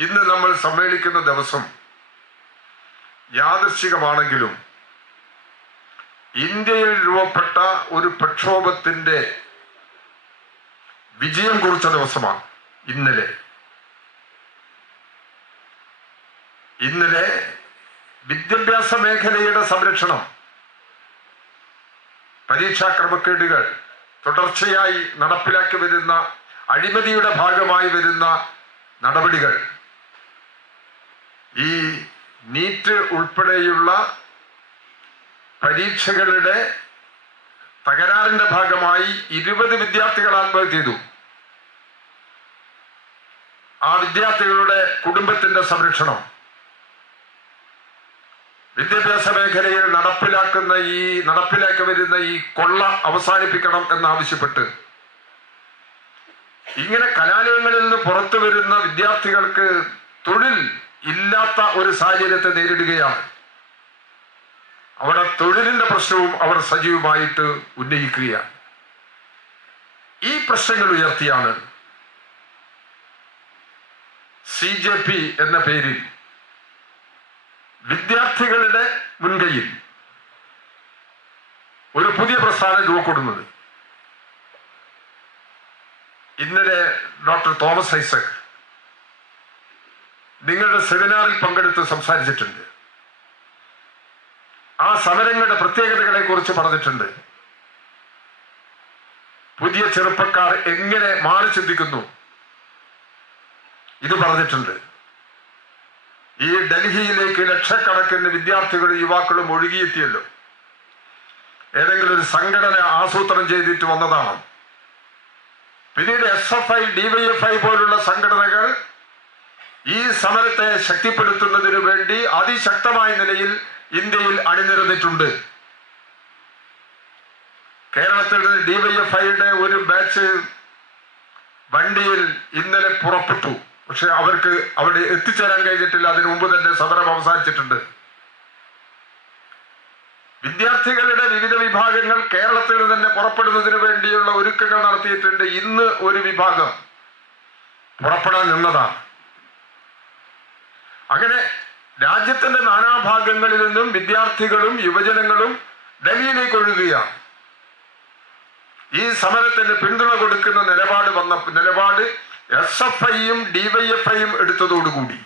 ഇന്ന് നമ്മൾ സമ്മേളിക്കുന്ന ദിവസം യാദൃശ്ചികമാണെങ്കിലും ഇന്ത്യയിൽ രൂപപ്പെട്ട ഒരു പ്രക്ഷോഭത്തിന്റെ വിജയം കുറിച്ച ദിവസമാണ് ഇന്നലെ വിദ്യാഭ്യാസ മേഖലയുടെ സംരക്ഷണം, പരീക്ഷാ ക്രമക്കേടുകൾ തുടർച്ചയായി നടപ്പിലാക്കി വരുന്ന അഴിമതിയുടെ ഭാഗമായി വരുന്ന നടപടികൾ, ഈ നീറ്റ് ഉൾപ്പെടെയുള്ള പരീക്ഷകളുടെ തകരാറിന്റെ ഭാഗമായി 20 വിദ്യാർത്ഥികൾ ആത്മഹത്യ ചെയ്തു. ആ വിദ്യാർത്ഥികളുടെ കുടുംബത്തിന്റെ സംരക്ഷണം, വിദ്യാഭ്യാസ മേഖലയിൽ നടപ്പിലാക്കി വരുന്ന ഈ കൊള്ള അവസാനിപ്പിക്കണം എന്നാവശ്യപ്പെട്ട് ഇങ്ങനെ കലാലയങ്ങളിൽ നിന്ന് പുറത്തു വരുന്ന വിദ്യാർത്ഥികൾക്ക് തൊഴിൽ ഇല്ലാത്ത ഒരു സാഹചര്യത്തെ നേരിടുകയാണ്. അവിടെ തൊഴിലിന്റെ പ്രശ്നവും അവർ സജീവമായിട്ട് ഉന്നയിക്കുകയാണ്. ഈ പ്രശ്നങ്ങൾ ഉയർത്തിയാണ് CJP എന്ന പേരിൽ വിദ്യാർത്ഥികളുടെ മുൻകൈയിൽ ഒരു പുതിയ പ്രസ്ഥാനം രൂപപ്പെടുന്നത്. ഇന്നലെ ഡോക്ടർ തോമസ് ഐസക് നിങ്ങളുടെ സെമിനാറിൽ പങ്കെടുത്ത് സംസാരിച്ചിട്ടുണ്ട്. ആ സമരങ്ങളുടെ പ്രത്യേകതകളെ കുറിച്ച് പറഞ്ഞിട്ടുണ്ട്. പുതിയ ചെറുപ്പക്കാർ എങ്ങനെ മാറി ചിന്തിക്കുന്നു ഇത് പറഞ്ഞിട്ടുണ്ട്. ഈ ഡൽഹിയിലേക്ക് ലക്ഷക്കണക്കിന് വിദ്യാർത്ഥികളും യുവാക്കളും ഒഴുകിയെത്തിയല്ലോ. ഏതെങ്കിലും ഒരു സംഘടന ആസൂത്രണം ചെയ്തിട്ട് വന്നതാണോ? പിന്നീട് SFI, DYFI പോലുള്ള സംഘടനകൾ ഈ സമരത്തെ ശക്തിപ്പെടുത്തുന്നതിനു വേണ്ടി അതിശക്തമായ നിലയിൽ ഇന്ത്യയിൽ അണിനിരന്നിട്ടുണ്ട്. കേരളത്തിൽ DYFIയുടെ ഒരു ബാച്ച് വണ്ടിയിൽ ഇന്നലെ പുറപ്പെട്ടു. പക്ഷെ അവർക്ക് അവിടെ എത്തിച്ചേരാൻ കഴിഞ്ഞിട്ടില്ല. അതിനു മുമ്പ് തന്നെ സമരം അവസാനിച്ചിട്ടുണ്ട്. വിദ്യാർത്ഥികളുടെ വിവിധ വിഭാഗങ്ങൾ കേരളത്തിൽ തന്നെ പുറപ്പെടുന്നതിന് വേണ്ടിയുള്ള ഒരുക്കങ്ങൾ നടത്തിയിട്ടുണ്ട്. ഇന്ന് ഒരു വിഭാഗം പുറപ്പെടാൻ നിന്നതാണ്. അങ്ങനെ രാജ്യത്തിന്റെ നാനാഭാഗങ്ങളിൽ നിന്നും വിദ്യാർത്ഥികളും യുവജനങ്ങളും ഡൽഹിയിലേക്ക് ഒഴുകുകയാണ്. ഈ സമരത്തിന് പിന്തുണ കൊടുക്കുന്ന നിലപാട് SFIയും DYFIയും എടുത്തതോടുകൂടി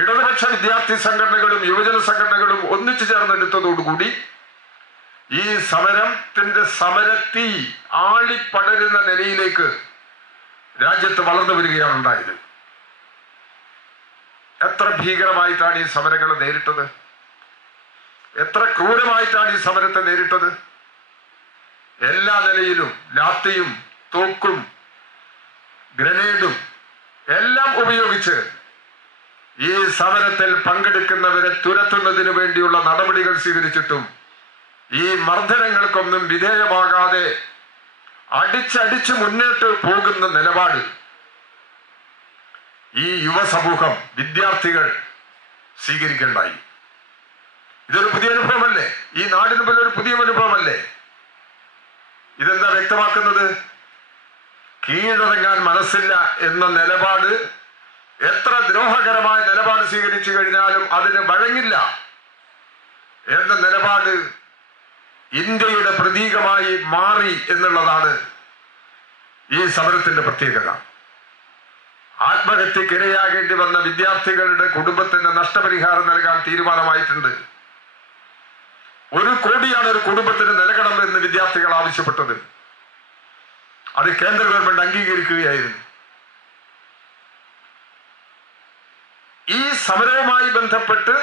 ഇടതുപക്ഷ വിദ്യാർത്ഥി സംഘടനകളും യുവജന സംഘടനകളും ഒന്നിച്ചു ചേർന്നെടുത്തതോടുകൂടി ഈ സമരത്തീ ആളിപ്പടരുന്ന നിലയിലേക്ക് രാജ്യത്ത് വളർന്നു വരികയാണ് ഉണ്ടായത്. എത്ര ഭീകരമായിട്ടാണ് ഈ സമരങ്ങൾ നേരിട്ടത്, എത്ര ക്രൂരമായിട്ടാണ് ഈ സമരത്തെ നേരിട്ടത്. എല്ലാ നിലയിലും ലാത്തിയും തോക്കും ഗ്രനേഡും എല്ലാം ഉപയോഗിച്ച് ഈ സമരത്തിൽ പങ്കെടുക്കുന്നവരെ തുരത്തുന്നതിന് വേണ്ടിയുള്ള നടപടികൾ സ്വീകരിച്ചിട്ടും ഈ മർദ്ദനങ്ങൾക്കൊന്നും വിധേയമാകാതെ അടിച്ചടിച്ച് മുന്നോട്ട് പോകുന്ന നിലപാട് ഈ യുവസമൂഹം വിദ്യാർത്ഥികൾ സ്വീകരിക്കേണ്ടായി. ഇതൊരു പുതിയ അനുഭവമല്ലേ? ഈ നാടിന് പോലും ഒരു പുതിയ അനുഭവമല്ലേ? ഇതെന്താ വ്യക്തമാക്കുന്നത്? കീഴടങ്ങാൻ മനസ്സില്ല എന്ന നിലപാട്, എത്ര ദ്രോഹകരമായ നിലപാട് സ്വീകരിച്ചു കഴിഞ്ഞാലും അതിന് വഴങ്ങില്ല എന്ന നിലപാട് ഇന്ത്യയുടെ പ്രതീകമായി മാറി എന്നുള്ളതാണ് ഈ സമരത്തിന്റെ പ്രത്യേകത. ആത്മഹത്യക്കിരയാകേണ്ടി വന്ന വിദ്യാർത്ഥികളുടെ കുടുംബത്തിന് നഷ്ടപരിഹാരം നൽകാൻ തീരുമാനമായിട്ടുണ്ട്. 1 കോടിയാണ് ഒരു കുടുംബത്തിന് നൽകണം എന്ന് വിദ്യാർത്ഥികൾ ആവശ്യപ്പെട്ടത്. അത് കേന്ദ്ര ഗവൺമെന്റ് അംഗീകരിക്കുകയായിരുന്നു. ഈ സമരവുമായി ബന്ധപ്പെട്ട്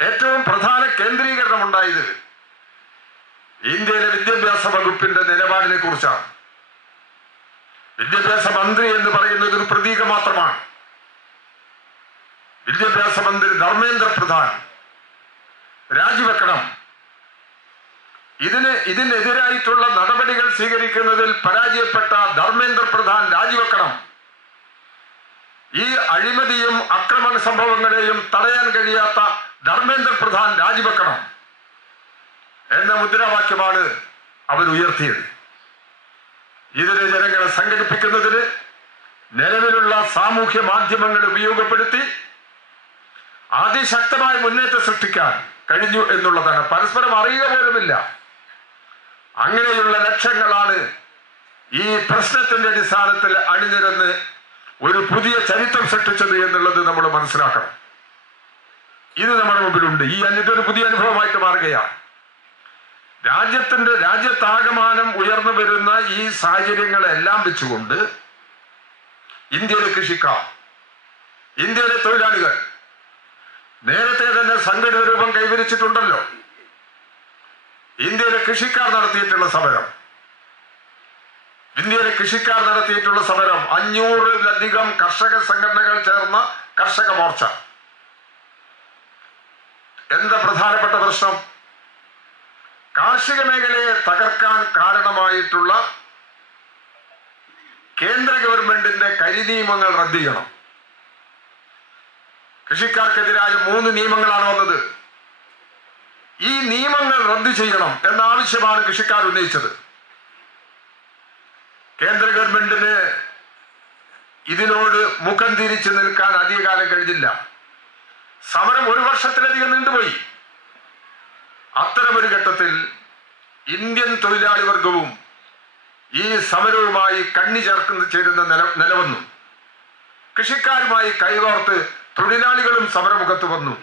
ഏറ്റവും പ്രധാന കേന്ദ്രീകരണം ഉണ്ടായത് ഇന്ത്യയിലെ വിദ്യാഭ്യാസ വകുപ്പിന്റെ നിലപാടിനെ കുറിച്ചാണ്. വിദ്യാഭ്യാസ മന്ത്രി എന്ന് പറയുന്നത് ഒരു പ്രതീകം മാത്രമാണ്. വിദ്യാഭ്യാസ മന്ത്രി ധർമ്മേന്ദ്ര പ്രധാൻ രാജിവെക്കണം, ഇതിനെതിരായിട്ടുള്ള നടപടികൾ സ്വീകരിക്കുന്നതിൽ പരാജയപ്പെട്ട ധർമ്മേന്ദ്ര പ്രധാൻ രാജിവെക്കണം, ഈ അഴിമതിയും ആക്രമണ സംഭവങ്ങളെയും തടയാൻ കഴിയാത്ത ധർമ്മേന്ദ്ര പ്രധാൻ രാജിവെക്കണം എന്ന മുദ്രാവാക്യമാണ് അവർ ഉയർത്തിയത്. ഇതിന് ജനങ്ങളെ സംഘടിപ്പിക്കുന്നതിന് നിലവിലുള്ള സാമൂഹ്യ മാധ്യമങ്ങൾ ഉപയോഗപ്പെടുത്തി അതിശക്തമായ മുന്നേറ്റം സൃഷ്ടിക്കാൻ കഴിഞ്ഞു എന്നുള്ളതാണ്. പരസ്പരം അറിയുക പോലുമില്ല. അങ്ങനെയുള്ള ലക്ഷ്യങ്ങളാണ് ഈ പ്രശ്നത്തിന്റെ അടിസ്ഥാനത്തിൽ അണിനിരന്ന് ഒരു പുതിയ ചരിത്രം സൃഷ്ടിച്ചത് എന്നുള്ളത് നമ്മൾ മനസ്സിലാക്കണം. ഇത് നമ്മുടെ മുമ്പിലുണ്ട്. ഇതൊരു പുതിയ അനുഭവമായിട്ട് മാറുകയാണ്. രാജ്യത്താകമാനം ഉയർന്നു വരുന്ന ഈ സാഹചര്യങ്ങളെല്ലാം വെച്ചുകൊണ്ട് ഇന്ത്യയിലെ കൃഷിക്കാർ, ഇന്ത്യയിലെ തൊഴിലാളികൾ നേരത്തെ തന്നെ സംഘടിത രൂപം കൈവരിച്ചിട്ടുണ്ടല്ലോ. ഇന്ത്യയിലെ കൃഷിക്കാർ നടത്തിയിട്ടുള്ള സമരം 500-ലധികം കർഷക സംഘടനകൾ ചേർന്ന കർഷക മോർച്ച. എന്താ പ്രധാനപ്പെട്ട പ്രശ്നം? കാർഷിക മേഖലയെ തകർക്കാൻ കാരണമായിട്ടുള്ള കേന്ദ്ര ഗവൺമെന്റിന്റെ കരിനിയമങ്ങൾ റദ്ദ് ചെയ്യണം. കൃഷിക്കാർക്കെതിരായ 3 നിയമങ്ങളാണ് വന്നത്. ഈ നിയമങ്ങൾ റദ്ദ് ചെയ്യണം എന്ന ആവശ്യമാണ് കൃഷിക്കാർ ഉന്നയിച്ചത്. കേന്ദ്ര ഗവൺമെന്റിന് ഇതിനോട് മുഖം തിരിച്ചു നിൽക്കാൻ അധികകാലം കഴിഞ്ഞില്ല. സമരം 1 വർഷത്തിലധികം നീണ്ടുപോയി. അത്തരമൊരു ഘട്ടത്തിൽ ഇന്ത്യൻ തൊഴിലാളി വർഗവും ഈ സമരവുമായി ചേരുന്ന നിലവന്നു. കൃഷിക്കാരുമായി കൈകോർത്ത് തൊഴിലാളികളും സമരമുഖത്ത് വന്നു.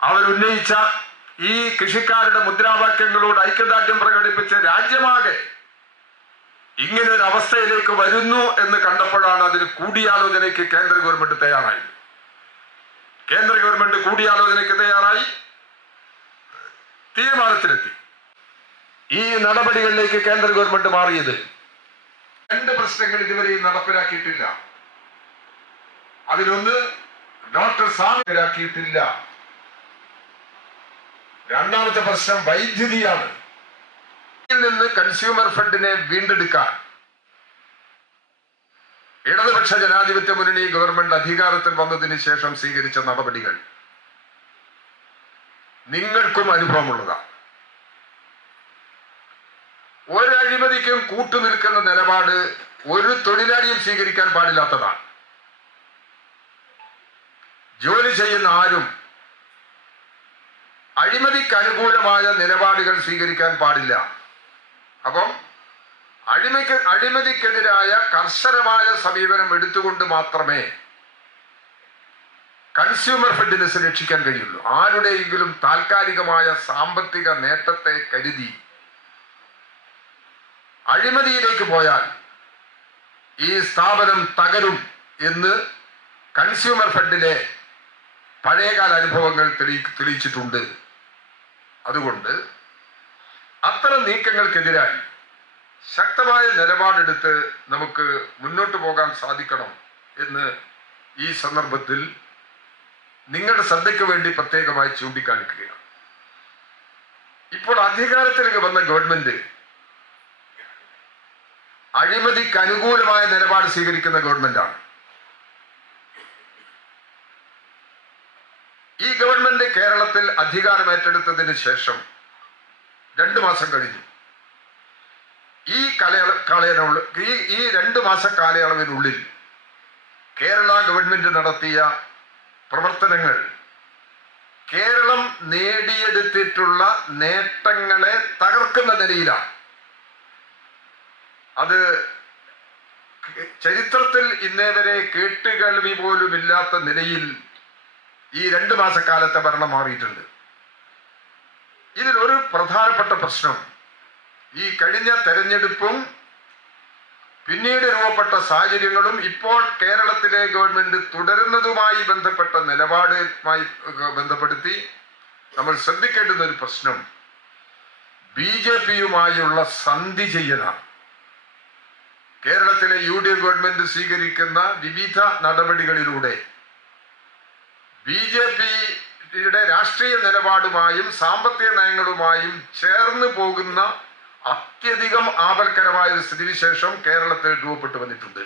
അവരുന്നയിച്ച ഈ കൃഷിക്കാരുടെ മുദ്രാവാക്യങ്ങളോട് ഐക്യദാർഢ്യം പ്രകടിപ്പിച്ച് രാജ്യമാകെ ഇങ്ങനെ ഒരു അവസ്ഥയിലേക്ക് വരുന്നു എന്ന് കണ്ടപ്പോഴാണ് അതിന് കൂടിയാലോചനയ്ക്ക് കേന്ദ്ര ഗവൺമെന്റ് തയ്യാറായി. കേന്ദ്ര ഗവൺമെന്റ് കൂടിയാലോചനയ്ക്ക് തയ്യാറായി തീരുമാനത്തിലെത്തി. ഈ നടപടികളിലേക്ക് കേന്ദ്ര ഗവൺമെന്റ് മാറിയത് 2 പ്രശ്നങ്ങൾ ഇതുവരെയും നടപ്പിലാക്കിയിട്ടില്ല. അതിലൊന്ന് ഡോക്ടർ സാമിലാക്കിയിട്ടില്ല. രണ്ടാമത്തെ പ്രശ്നം വൈദ്യുതിയാണ്. ഇതിൽ നിന്ന് കൺസ്യൂമർ ഫണ്ടിനെ വീണ്ടെടുക്കാൻ ഇടതുപക്ഷ ജനാധിപത്യ മുന്നണി ഗവൺമെന്റ് അധികാരത്തിൽ വന്നതിന് ശേഷം സ്വീകരിച്ച നടപടികൾ നിങ്ങൾക്കും അനുഭവമുള്ളതാണ്. ഒരു അഴിമതിക്കും കൂട്ടുനിൽക്കുന്ന നിലപാട് ഒരു തൊഴിലാളിയും സ്വീകരിക്കാൻ പാടില്ലാത്തതാണ്. ജോലി ചെയ്യുന്ന ആരും അഴിമതിക്ക് അനുകൂലമായ നിലപാടുകൾ സ്വീകരിക്കാൻ പാടില്ല. അപ്പം അഴിമതിക്കെതിരായ കർശനമായ സമീപനം എടുത്തുകൊണ്ട് മാത്രമേ കൺസ്യൂമർ ഫെഡിനെ രക്ഷിക്കാൻ കഴിയുള്ളൂ. ആരുടെയെങ്കിലും താൽക്കാലികമായ സാമ്പത്തിക നേട്ടത്തെ കരുതി അഴിമതിയിലേക്ക് പോയാൽ ഈ സ്ഥാപനം തകരും എന്ന് കൺസ്യൂമർ ഫെഡിലെ പഴയകാല അനുഭവങ്ങൾ തെളിയിച്ചിട്ടുണ്ട്. അതുകൊണ്ട് അത്തരം നീക്കങ്ങൾക്കെതിരായി ശക്തമായ നിലപാടെടുത്ത് നമുക്ക് മുന്നോട്ട് പോകാൻ സാധിക്കണം എന്ന് ഈ സന്ദർഭത്തിൽ നിങ്ങളുടെ ശ്രദ്ധയ്ക്ക് വേണ്ടി പ്രത്യേകമായി ചൂണ്ടിക്കാണിക്കുകയാണ്. ഇപ്പോൾ അധികാരത്തിലേക്ക് വന്ന ഗവൺമെന്റ് അഴിമതിക്ക് അനുകൂലമായ നിലപാട് സ്വീകരിക്കുന്ന ഗവൺമെന്റാണ്. ഈ ഗവൺമെന്റ് കേരളത്തിൽ അധികാരമേറ്റെടുത്തതിന് ശേഷം 2 മാസം കഴിഞ്ഞു. ഈ 2 മാസ കാലയളവിനുള്ളിൽ കേരള ഗവൺമെന്റ് നടത്തിയ പ്രവർത്തനങ്ങൾ കേരളം നേടിയെടുത്തിട്ടുള്ള നേട്ടങ്ങളെ തകർക്കുന്ന നിലയിലാണ്. അത് ചരിത്രത്തിൽ ഇന്നേ വരെ കേട്ടുകേൾവി പോലും ഇല്ലാത്ത നിലയിൽ ഈ 2 മാസക്കാലത്തെ ഭരണം മാറിയിട്ടുണ്ട്. ഇതിൽ ഒരു പ്രധാനപ്പെട്ട പ്രശ്നം ഈ കഴിഞ്ഞ തെരഞ്ഞെടുപ്പും പിന്നീട് രൂപപ്പെട്ട സാഹചര്യങ്ങളും ഇപ്പോൾ കേരളത്തിലെ ഗവൺമെന്റ് തുടരുന്നതുമായി ബന്ധപ്പെട്ട നിലപാടുമായി ബന്ധപ്പെടുത്തി നമ്മൾ ശ്രദ്ധിക്കേണ്ടുന്ന ഒരു പ്രശ്നം BJPയുമായുള്ള സന്ധി ചെയ്യലാണ്. കേരളത്തിലെ UDF ഗവൺമെന്റ് സ്വീകരിക്കുന്ന വിവിധ നടപടികളിലൂടെ BJPയുടെ രാഷ്ട്രീയ നിലപാടുമായും സാമ്പത്തിക നയങ്ങളുമായും ചേർന്ന് പോകുന്ന അത്യധികം ആപൽക്കരമായ ഒരു സ്ഥിതിവിശേഷം കേരളത്തിൽ രൂപപ്പെട്ടു വന്നിട്ടുണ്ട്.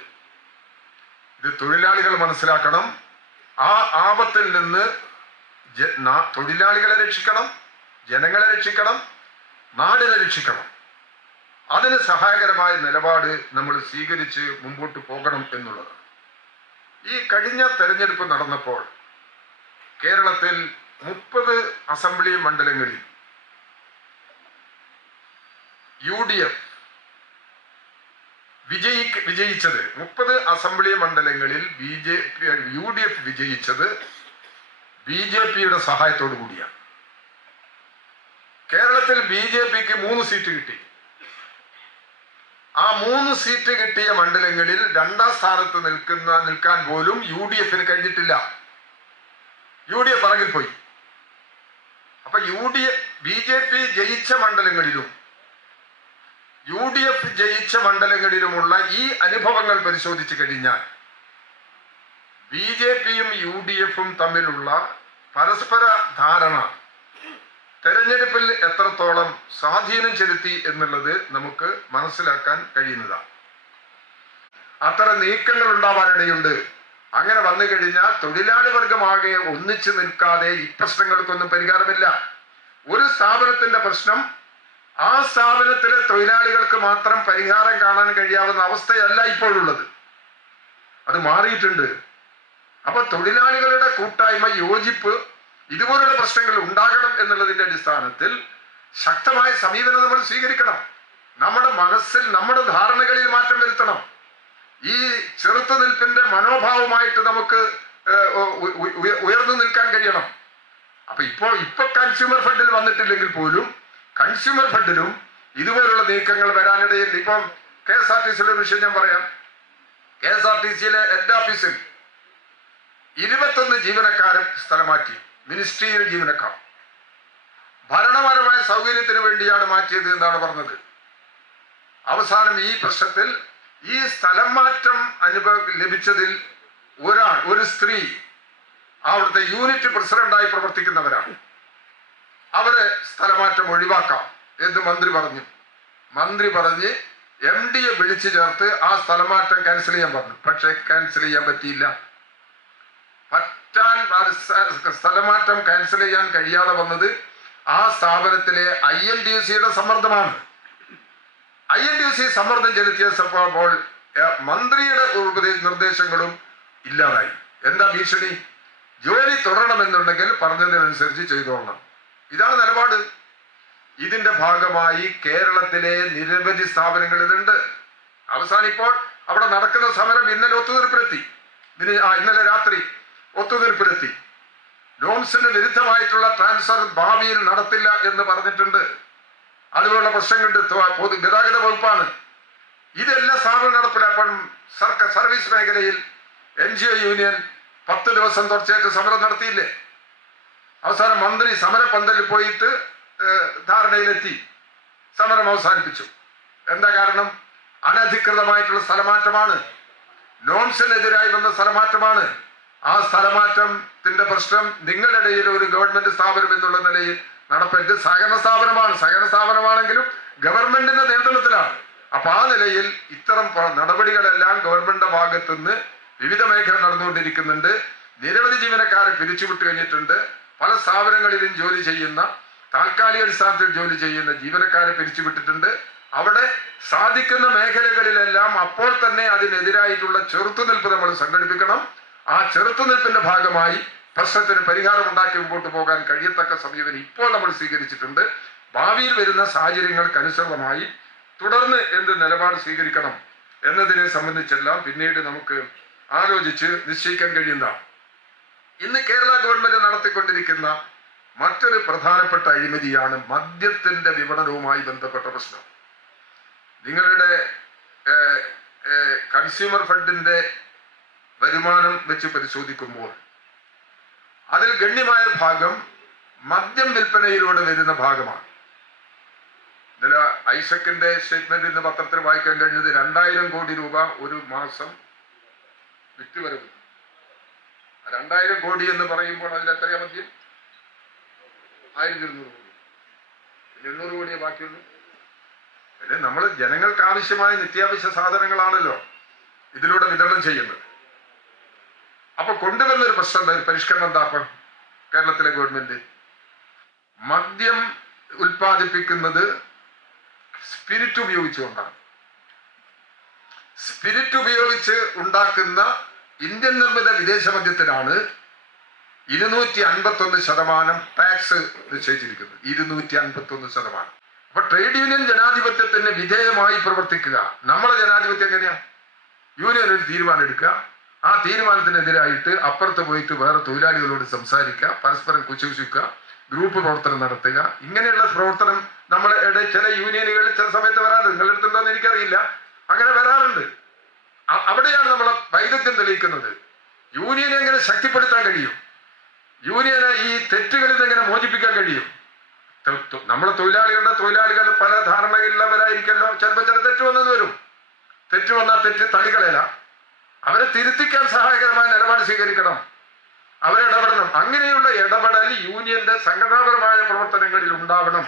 ഇത് തൊഴിലാളികൾ മനസ്സിലാക്കണം. ആ ആപത്തിൽ നിന്ന് തൊഴിലാളികളെ രക്ഷിക്കണം, ജനങ്ങളെ രക്ഷിക്കണം, നാടിനെ രക്ഷിക്കണം. അതിന് സഹായകരമായ നിലപാട് നമ്മൾ സ്വീകരിച്ച് മുമ്പോട്ട് പോകണം എന്നുള്ളതാണ്. ഈ കഴിഞ്ഞ തെരഞ്ഞെടുപ്പ് നടന്നപ്പോൾ കേരളത്തിൽ 30 അസംബ്ലി മണ്ഡലങ്ങളിൽ UDF വിജയിച്ചത് 30 അസംബ്ലി മണ്ഡലങ്ങളിൽ UDF വിജയിച്ചത് BJPയുടെ സഹായത്തോടു കൂടിയാണ്. കേരളത്തിൽ BJPക്ക് 3 സീറ്റ് കിട്ടി. ആ 3 സീറ്റ് കിട്ടിയ മണ്ഡലങ്ങളിൽ 2ാം സ്ഥാനത്ത് നിൽക്കാൻ പോലും UDFന് കഴിഞ്ഞിട്ടില്ല. UDF പറകിൽ പോയി. അപ്പൊ BJP ജയിച്ച മണ്ഡലങ്ങളിലും UDF ജയിച്ച മണ്ഡലങ്ങളിലുമുള്ള ഈ അനുഭവങ്ങൾ പരിശോധിച്ചു കഴിഞ്ഞാൽ BJPയും UDFും തമ്മിലുള്ള പരസ്പര ധാരണ തെരഞ്ഞെടുപ്പിൽ എത്രത്തോളം സ്വാധീനം ചെലുത്തി എന്നുള്ളത് നമുക്ക് മനസ്സിലാക്കാൻ കഴിയുന്നതാണ്. അത്തരം നീക്കങ്ങൾ ഉണ്ടാവാനിടയുണ്ട്. അങ്ങനെ വന്നു കഴിഞ്ഞാൽ തൊഴിലാളി വർഗമാകെ ഒന്നിച്ചു നിൽക്കാതെ ഈ പ്രശ്നങ്ങൾക്കൊന്നും പരിഹാരമില്ല. ഒരു സ്ഥാപനത്തിന്റെ പ്രശ്നം ആ സ്ഥാപനത്തിലെ തൊഴിലാളികൾക്ക് മാത്രം പരിഹാരം കാണാൻ കഴിയാവുന്ന അവസ്ഥയല്ല ഇപ്പോഴുള്ളത്. അത് മാറിയിട്ടുണ്ട്. അപ്പൊ തൊഴിലാളികളുടെ കൂട്ടായ്മ, യോജിപ്പ് ഇതുപോലുള്ള പ്രശ്നങ്ങൾ ഉണ്ടാകണം എന്നുള്ളതിന്റെ അടിസ്ഥാനത്തിൽ ശക്തമായ സമീപനം നമ്മൾ സ്വീകരിക്കണം. നമ്മുടെ മനസ്സിൽ, നമ്മുടെ ധാരണകളിൽ മാറ്റം വരുത്തണം. ഈ ചെറുത്തുനിൽപ്പിന്റെ മനോഭാവമായിട്ട് നമുക്ക് ഉയർന്നു നിൽക്കാൻ കഴിയണം. അപ്പൊ ഇപ്പൊ കൺസ്യൂമർ ഫെഡിൽ വന്നിട്ടില്ലെങ്കിൽ പോലും കൺസ്യൂമർ ഫെഡിലും ഇതുപോലുള്ള നീക്കങ്ങൾ വരാനിടയുണ്ട്. ഇപ്പം KSRTCയുടെ വിഷയം ഞാൻ പറയാം. KSRTCയിലെ ഹെഡ് ഓഫീസിൽ 21 ജീവനക്കാരെ സ്ഥലം മാറ്റി. മിനിസ്ട്രിയൽ ജീവനക്കാർ ഭരണപരമായ സൗകര്യത്തിന് വേണ്ടിയാണ് മാറ്റിയത് എന്നാണ് പറഞ്ഞത്. അവസാനം ഈ പ്രശ്നത്തിൽ ഈ സ്ഥലം മാറ്റം ലഭിച്ചതിൽ ഒരു സ്ത്രീ അവിടുത്തെ യൂണിറ്റ് പ്രസിഡന്റായി പ്രവർത്തിക്കുന്നവരാണ്. അവരെ സ്ഥലമാറ്റം ഒഴിവാക്കാം എന്ന് മന്ത്രി പറഞ്ഞു. മന്ത്രി പറഞ്ഞ് MDയെ വിളിച്ചു ചേർത്ത് ആ സ്ഥലമാറ്റം ക്യാൻസൽ ചെയ്യാൻ പറഞ്ഞു. പക്ഷെ ക്യാൻസൽ ചെയ്യാൻ പറ്റിയില്ല. സ്ഥലമാറ്റം ക്യാൻസൽ ചെയ്യാൻ കഴിയാതെ വന്നത് ആ സ്ഥാപനത്തിലെ INTUCയുടെ സമ്മർദ്ദമാണ്. INTUC സമ്മർദ്ദം ചെലുത്തിയപ്പോൾ മന്ത്രിയുടെ നിർദ്ദേശങ്ങളും ഇല്ലാതായി. എന്താ ഭീഷണി? ജോലി തുടരണമെന്നുണ്ടെങ്കിൽ പറഞ്ഞതിനനുസരിച്ച് ചെയ്തോളണം. ഇതാണ് നിലപാട്. ഇതിന്റെ ഭാഗമായി കേരളത്തിലെ നിരവധി സ്ഥാപനങ്ങൾ ഇതുണ്ട്. അവസാനം ഇപ്പോൾ അവിടെ നടക്കുന്ന സമരം ഇന്നലെ ഒത്തുതീർപ്പിലെത്തി. ഇന്നലെ രാത്രി ഒത്തുതീർപ്പിലെത്തി. നോംസിന് വിരുദ്ധമായിട്ടുള്ള ട്രാൻസ്ഫർ ഭാവിയിൽ നടത്തില്ല എന്ന് പറഞ്ഞിട്ടുണ്ട്. അതുപോലുള്ള പ്രശ്നങ്ങളുണ്ട്. ഗതാഗത വകുപ്പാണ് ഇതെല്ലാം സ്ഥാപനം നടപ്പിലാക്കാൻ. സർവീസ് മേഖലയിൽ NGO യൂണിയൻ 10 ദിവസം തുടർച്ചയായിട്ട് സമരം നടത്തിയില്ലേ? അവസാനം മന്ത്രി സമരപന്തലിൽ പോയിട്ട് ധാരണയിലെത്തി സമരം അവസാനിപ്പിച്ചു. എന്താ കാരണം? അനധികൃതമായിട്ടുള്ള സ്ഥലമാറ്റമാണ്. നോംസിനെതിരായി വന്ന സ്ഥലമാറ്റമാണ്. ആ സ്ഥലമാറ്റത്തിന്റെ പ്രശ്നം നിങ്ങളുടെ ഇടയിൽ ഒരു ഗവൺമെന്റ് സ്ഥാപനം എന്നുള്ള നിലയിൽ നടപ്പിൽ സഹകരണ സ്ഥാപനമാണ്. സഹകരണ സ്ഥാപനമാണെങ്കിലും ഗവൺമെന്റിന്റെ നിയന്ത്രണത്തിലാണ്. അപ്പൊ ആ നിലയിൽ ഇത്തരം നടപടികളെല്ലാം ഗവൺമെന്റിന്റെ ഭാഗത്തുനിന്ന് വിവിധ മേഖല നടന്നുകൊണ്ടിരിക്കുന്നുണ്ട്. നിരവധി ജീവനക്കാരെ പിരിച്ചുവിട്ട് കഴിഞ്ഞിട്ടുണ്ട്. പല സ്ഥാപനങ്ങളിലും ജോലി ചെയ്യുന്ന, താൽക്കാലിക അടിസ്ഥാനത്തിൽ ജോലി ചെയ്യുന്ന ജീവനക്കാരെ പിരിച്ചുവിട്ടിട്ടുണ്ട്. അവിടെ സാധിക്കുന്ന മേഖലകളിലെല്ലാം അപ്പോൾ തന്നെ അതിനെതിരായിട്ടുള്ള ചെറുത്തുനിൽപ്പ് നമ്മൾ സംഘടിപ്പിക്കണം. ആ ചെറുത്തുനിൽപ്പിന്റെ ഭാഗമായി പ്രശ്നത്തിന് പരിഹാരം ഉണ്ടാക്കി മുമ്പോട്ട് പോകാൻ കഴിയത്തക്ക സമീപനം ഇപ്പോൾ നമ്മൾ സ്വീകരിച്ചിട്ടുണ്ട്. ഭാവിയിൽ വരുന്ന സാഹചര്യങ്ങൾക്കനുസൃതമായി തുടർന്ന് എന്ത് നിലപാട് സ്വീകരിക്കണം എന്നതിനെ സംബന്ധിച്ചെല്ലാം പിന്നീട് നമുക്ക് ആലോചിച്ച് നിശ്ചയിക്കാൻ കഴിയുന്നതാണ്. ഇന്ന് കേരള ഗവൺമെന്റ് നടത്തിക്കൊണ്ടിരിക്കുന്ന മറ്റൊരു പ്രധാനപ്പെട്ട അഴിമതിയാണ് മദ്യത്തിന്റെ വിപണനവുമായി ബന്ധപ്പെട്ട പ്രശ്നം. നിങ്ങളുടെ കൺസ്യൂമർ ഫണ്ടിന്റെ വരുമാനം വെച്ച് പരിശോധിക്കുമ്പോൾ അതിൽ ഗണ്യമായ ഭാഗം മദ്യം വിൽപ്പനയിലൂടെ വരുന്ന ഭാഗമാണ്. ഇന്നലെ ഐസക്കിന്റെ സ്റ്റേറ്റ്മെന്റ് ഇന്ന് പത്രത്തിൽ വായിക്കാൻ കഴിഞ്ഞത് 2000 കോടി രൂപ ഒരു മാസം വിറ്റുവരവ്. 2000 കോടി എന്ന് പറയുമ്പോൾ അതിൽ എത്രയാ മദ്യം? 1200 കോടി. 800 കോടിയേ ബാക്കിയുള്ളൂ. പിന്നെ നമ്മൾ ജനങ്ങൾക്ക് ആവശ്യമായ നിത്യാവശ്യ സാധനങ്ങളാണല്ലോ ഇതിലൂടെ വിതരണം ചെയ്യുന്നത്. അപ്പൊ കൊണ്ടുവന്നൊരു പ്രശ്നം, ഒരു പരിഷ്കരണം എന്താക്കണം? കേരളത്തിലെ ഗവൺമെന്റ് മദ്യം ഉൽപ്പാദിപ്പിക്കുന്നത് സ്പിരിറ്റ് ഉപയോഗിച്ചുകൊണ്ടാണ്. സ്പിരിറ്റ് ഉപയോഗിച്ച് ഉണ്ടാക്കുന്ന ഇന്ത്യൻ നിർമ്മിത വിദേശ മദ്യത്തിനാണ് 251% ടാക്സ് നിശ്ചയിച്ചിരിക്കുന്നത്. 251%. അപ്പൊ ട്രേഡ് യൂണിയൻ ജനാധിപത്യത്തിന് വിധേയമായി പ്രവർത്തിക്കുക. നമ്മളെ ജനാധിപത്യം എങ്ങനെയാ? യൂണിയൻ ഒരു തീരുമാനം എടുക്കുക, ആ തീരുമാനത്തിനെതിരായിട്ട് അപ്പുറത്ത് പോയിട്ട് വേറെ തൊഴിലാളികളോട് സംസാരിക്കുക, പരസ്പരം കുശുകുശിക്കുക, ഗ്രൂപ്പ് പ്രവർത്തനം നടത്തുക. ഇങ്ങനെയുള്ള പ്രവർത്തനം നമ്മളെ ചില യൂണിയനുകളിൽ ചില സമയത്ത് വരാറുണ്ട്. നിങ്ങളുടെ അടുത്തുണ്ടോ എന്ന് എനിക്കറിയില്ല, അങ്ങനെ വരാറുണ്ട്. അവിടെയാണ് നമ്മളെ വൈദഗ്ധ്യം തെളിയിക്കുന്നത്. യൂണിയനെ എങ്ങനെ ശക്തിപ്പെടുത്താൻ കഴിയും, യൂണിയനെ ഈ തെറ്റുകളിൽ നിന്ന് എങ്ങനെ മോചിപ്പിക്കാൻ കഴിയും. നമ്മളെ തൊഴിലാളികൾ പല ധാരണയിലുള്ളവരായിരിക്കല്ലോ. ചിലപ്പോൾ ചില തെറ്റ് വന്നത് വരും. തെറ്റ് വന്നാൽ തെറ്റ് തള്ളികളയല്ല, അവരെ തിരുത്തിക്കാൻ സഹായകരമായ നിലപാട് സ്വീകരിക്കണം, അവരിടപെടണം. അങ്ങനെയുള്ള ഇടപെടൽ യൂണിയന്റെ സംഘടനാപരമായ പ്രവർത്തനങ്ങളിൽ ഉണ്ടാവണം.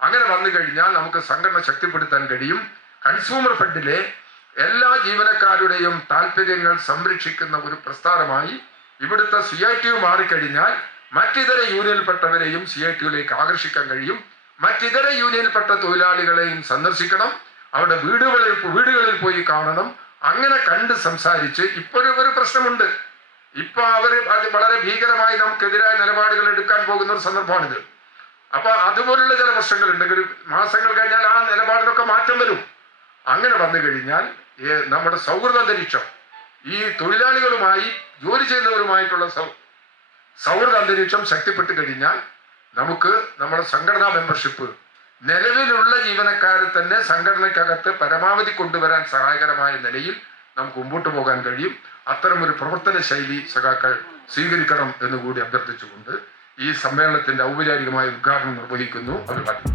അങ്ങനെ വന്നു കഴിഞ്ഞാൽ നമുക്ക് സംഘടന ശക്തിപ്പെടുത്താൻ കഴിയും. കൺസ്യൂമർ ഫെഡിലെ എല്ലാ ജീവനക്കാരുടെയും താല്പര്യങ്ങൾ സംരക്ഷിക്കുന്ന ഒരു പ്രസ്ഥാനമായി ഇവിടുത്തെ CITU മാറിക്കഴിഞ്ഞാൽ മറ്റിതര യൂണിയനിൽപ്പെട്ടവരെയും CITUവിലേക്ക് ആകർഷിക്കാൻ കഴിയും. മറ്റിതര യൂണിയനിൽപ്പെട്ട തൊഴിലാളികളെയും സന്ദർശിക്കണം, അവരുടെ വീടുകളിൽ പോയി കാണണം. അങ്ങനെ കണ്ട് സംസാരിച്ച് ഇപ്പോഴും ഒരു പ്രശ്നമുണ്ട്. ഇപ്പൊ അവര് അത് വളരെ ഭീകരമായി നമുക്കെതിരായ നിലപാടുകൾ എടുക്കാൻ പോകുന്ന ഒരു സന്ദർഭമാണിത്. അപ്പൊ അതുപോലുള്ള ചില പ്രശ്നങ്ങൾ ഉണ്ടെങ്കിൽ മാസങ്ങൾ കഴിഞ്ഞാൽ ആ നിലപാടിനൊക്കെ മാറ്റം വരും. അങ്ങനെ വന്നു കഴിഞ്ഞാൽ നമ്മുടെ സൗഹൃദ അന്തരീക്ഷം, ഈ തൊഴിലാളികളുമായി ജോലി ചെയ്യുന്നവരുമായിട്ടുള്ള സൗഹൃദ അന്തരീക്ഷം ശക്തിപ്പെട്ട് കഴിഞ്ഞാൽ നമുക്ക് നമ്മുടെ സംഘടനാ മെമ്പർഷിപ്പ് നിലവിലുള്ള ജീവനക്കാരെ തന്നെ സംഘടനയ്ക്കകത്ത് പരമാവധി കൊണ്ടുവരാൻ സഹായകരമായ നിലയിൽ നമുക്ക് മുമ്പോട്ട് പോകാൻ കഴിയും. അത്തരമൊരു പ്രവർത്തന ശൈലി സഖാക്കൾ സ്വീകരിക്കണം എന്നുകൂടി അഭ്യർത്ഥിച്ചുകൊണ്ട് ഈ സമ്മേളനത്തിന്റെ ഔപചാരികമായ ഉദ്ഘാടനം നിർവഹിക്കുന്നു. അഭിവാദ്യം.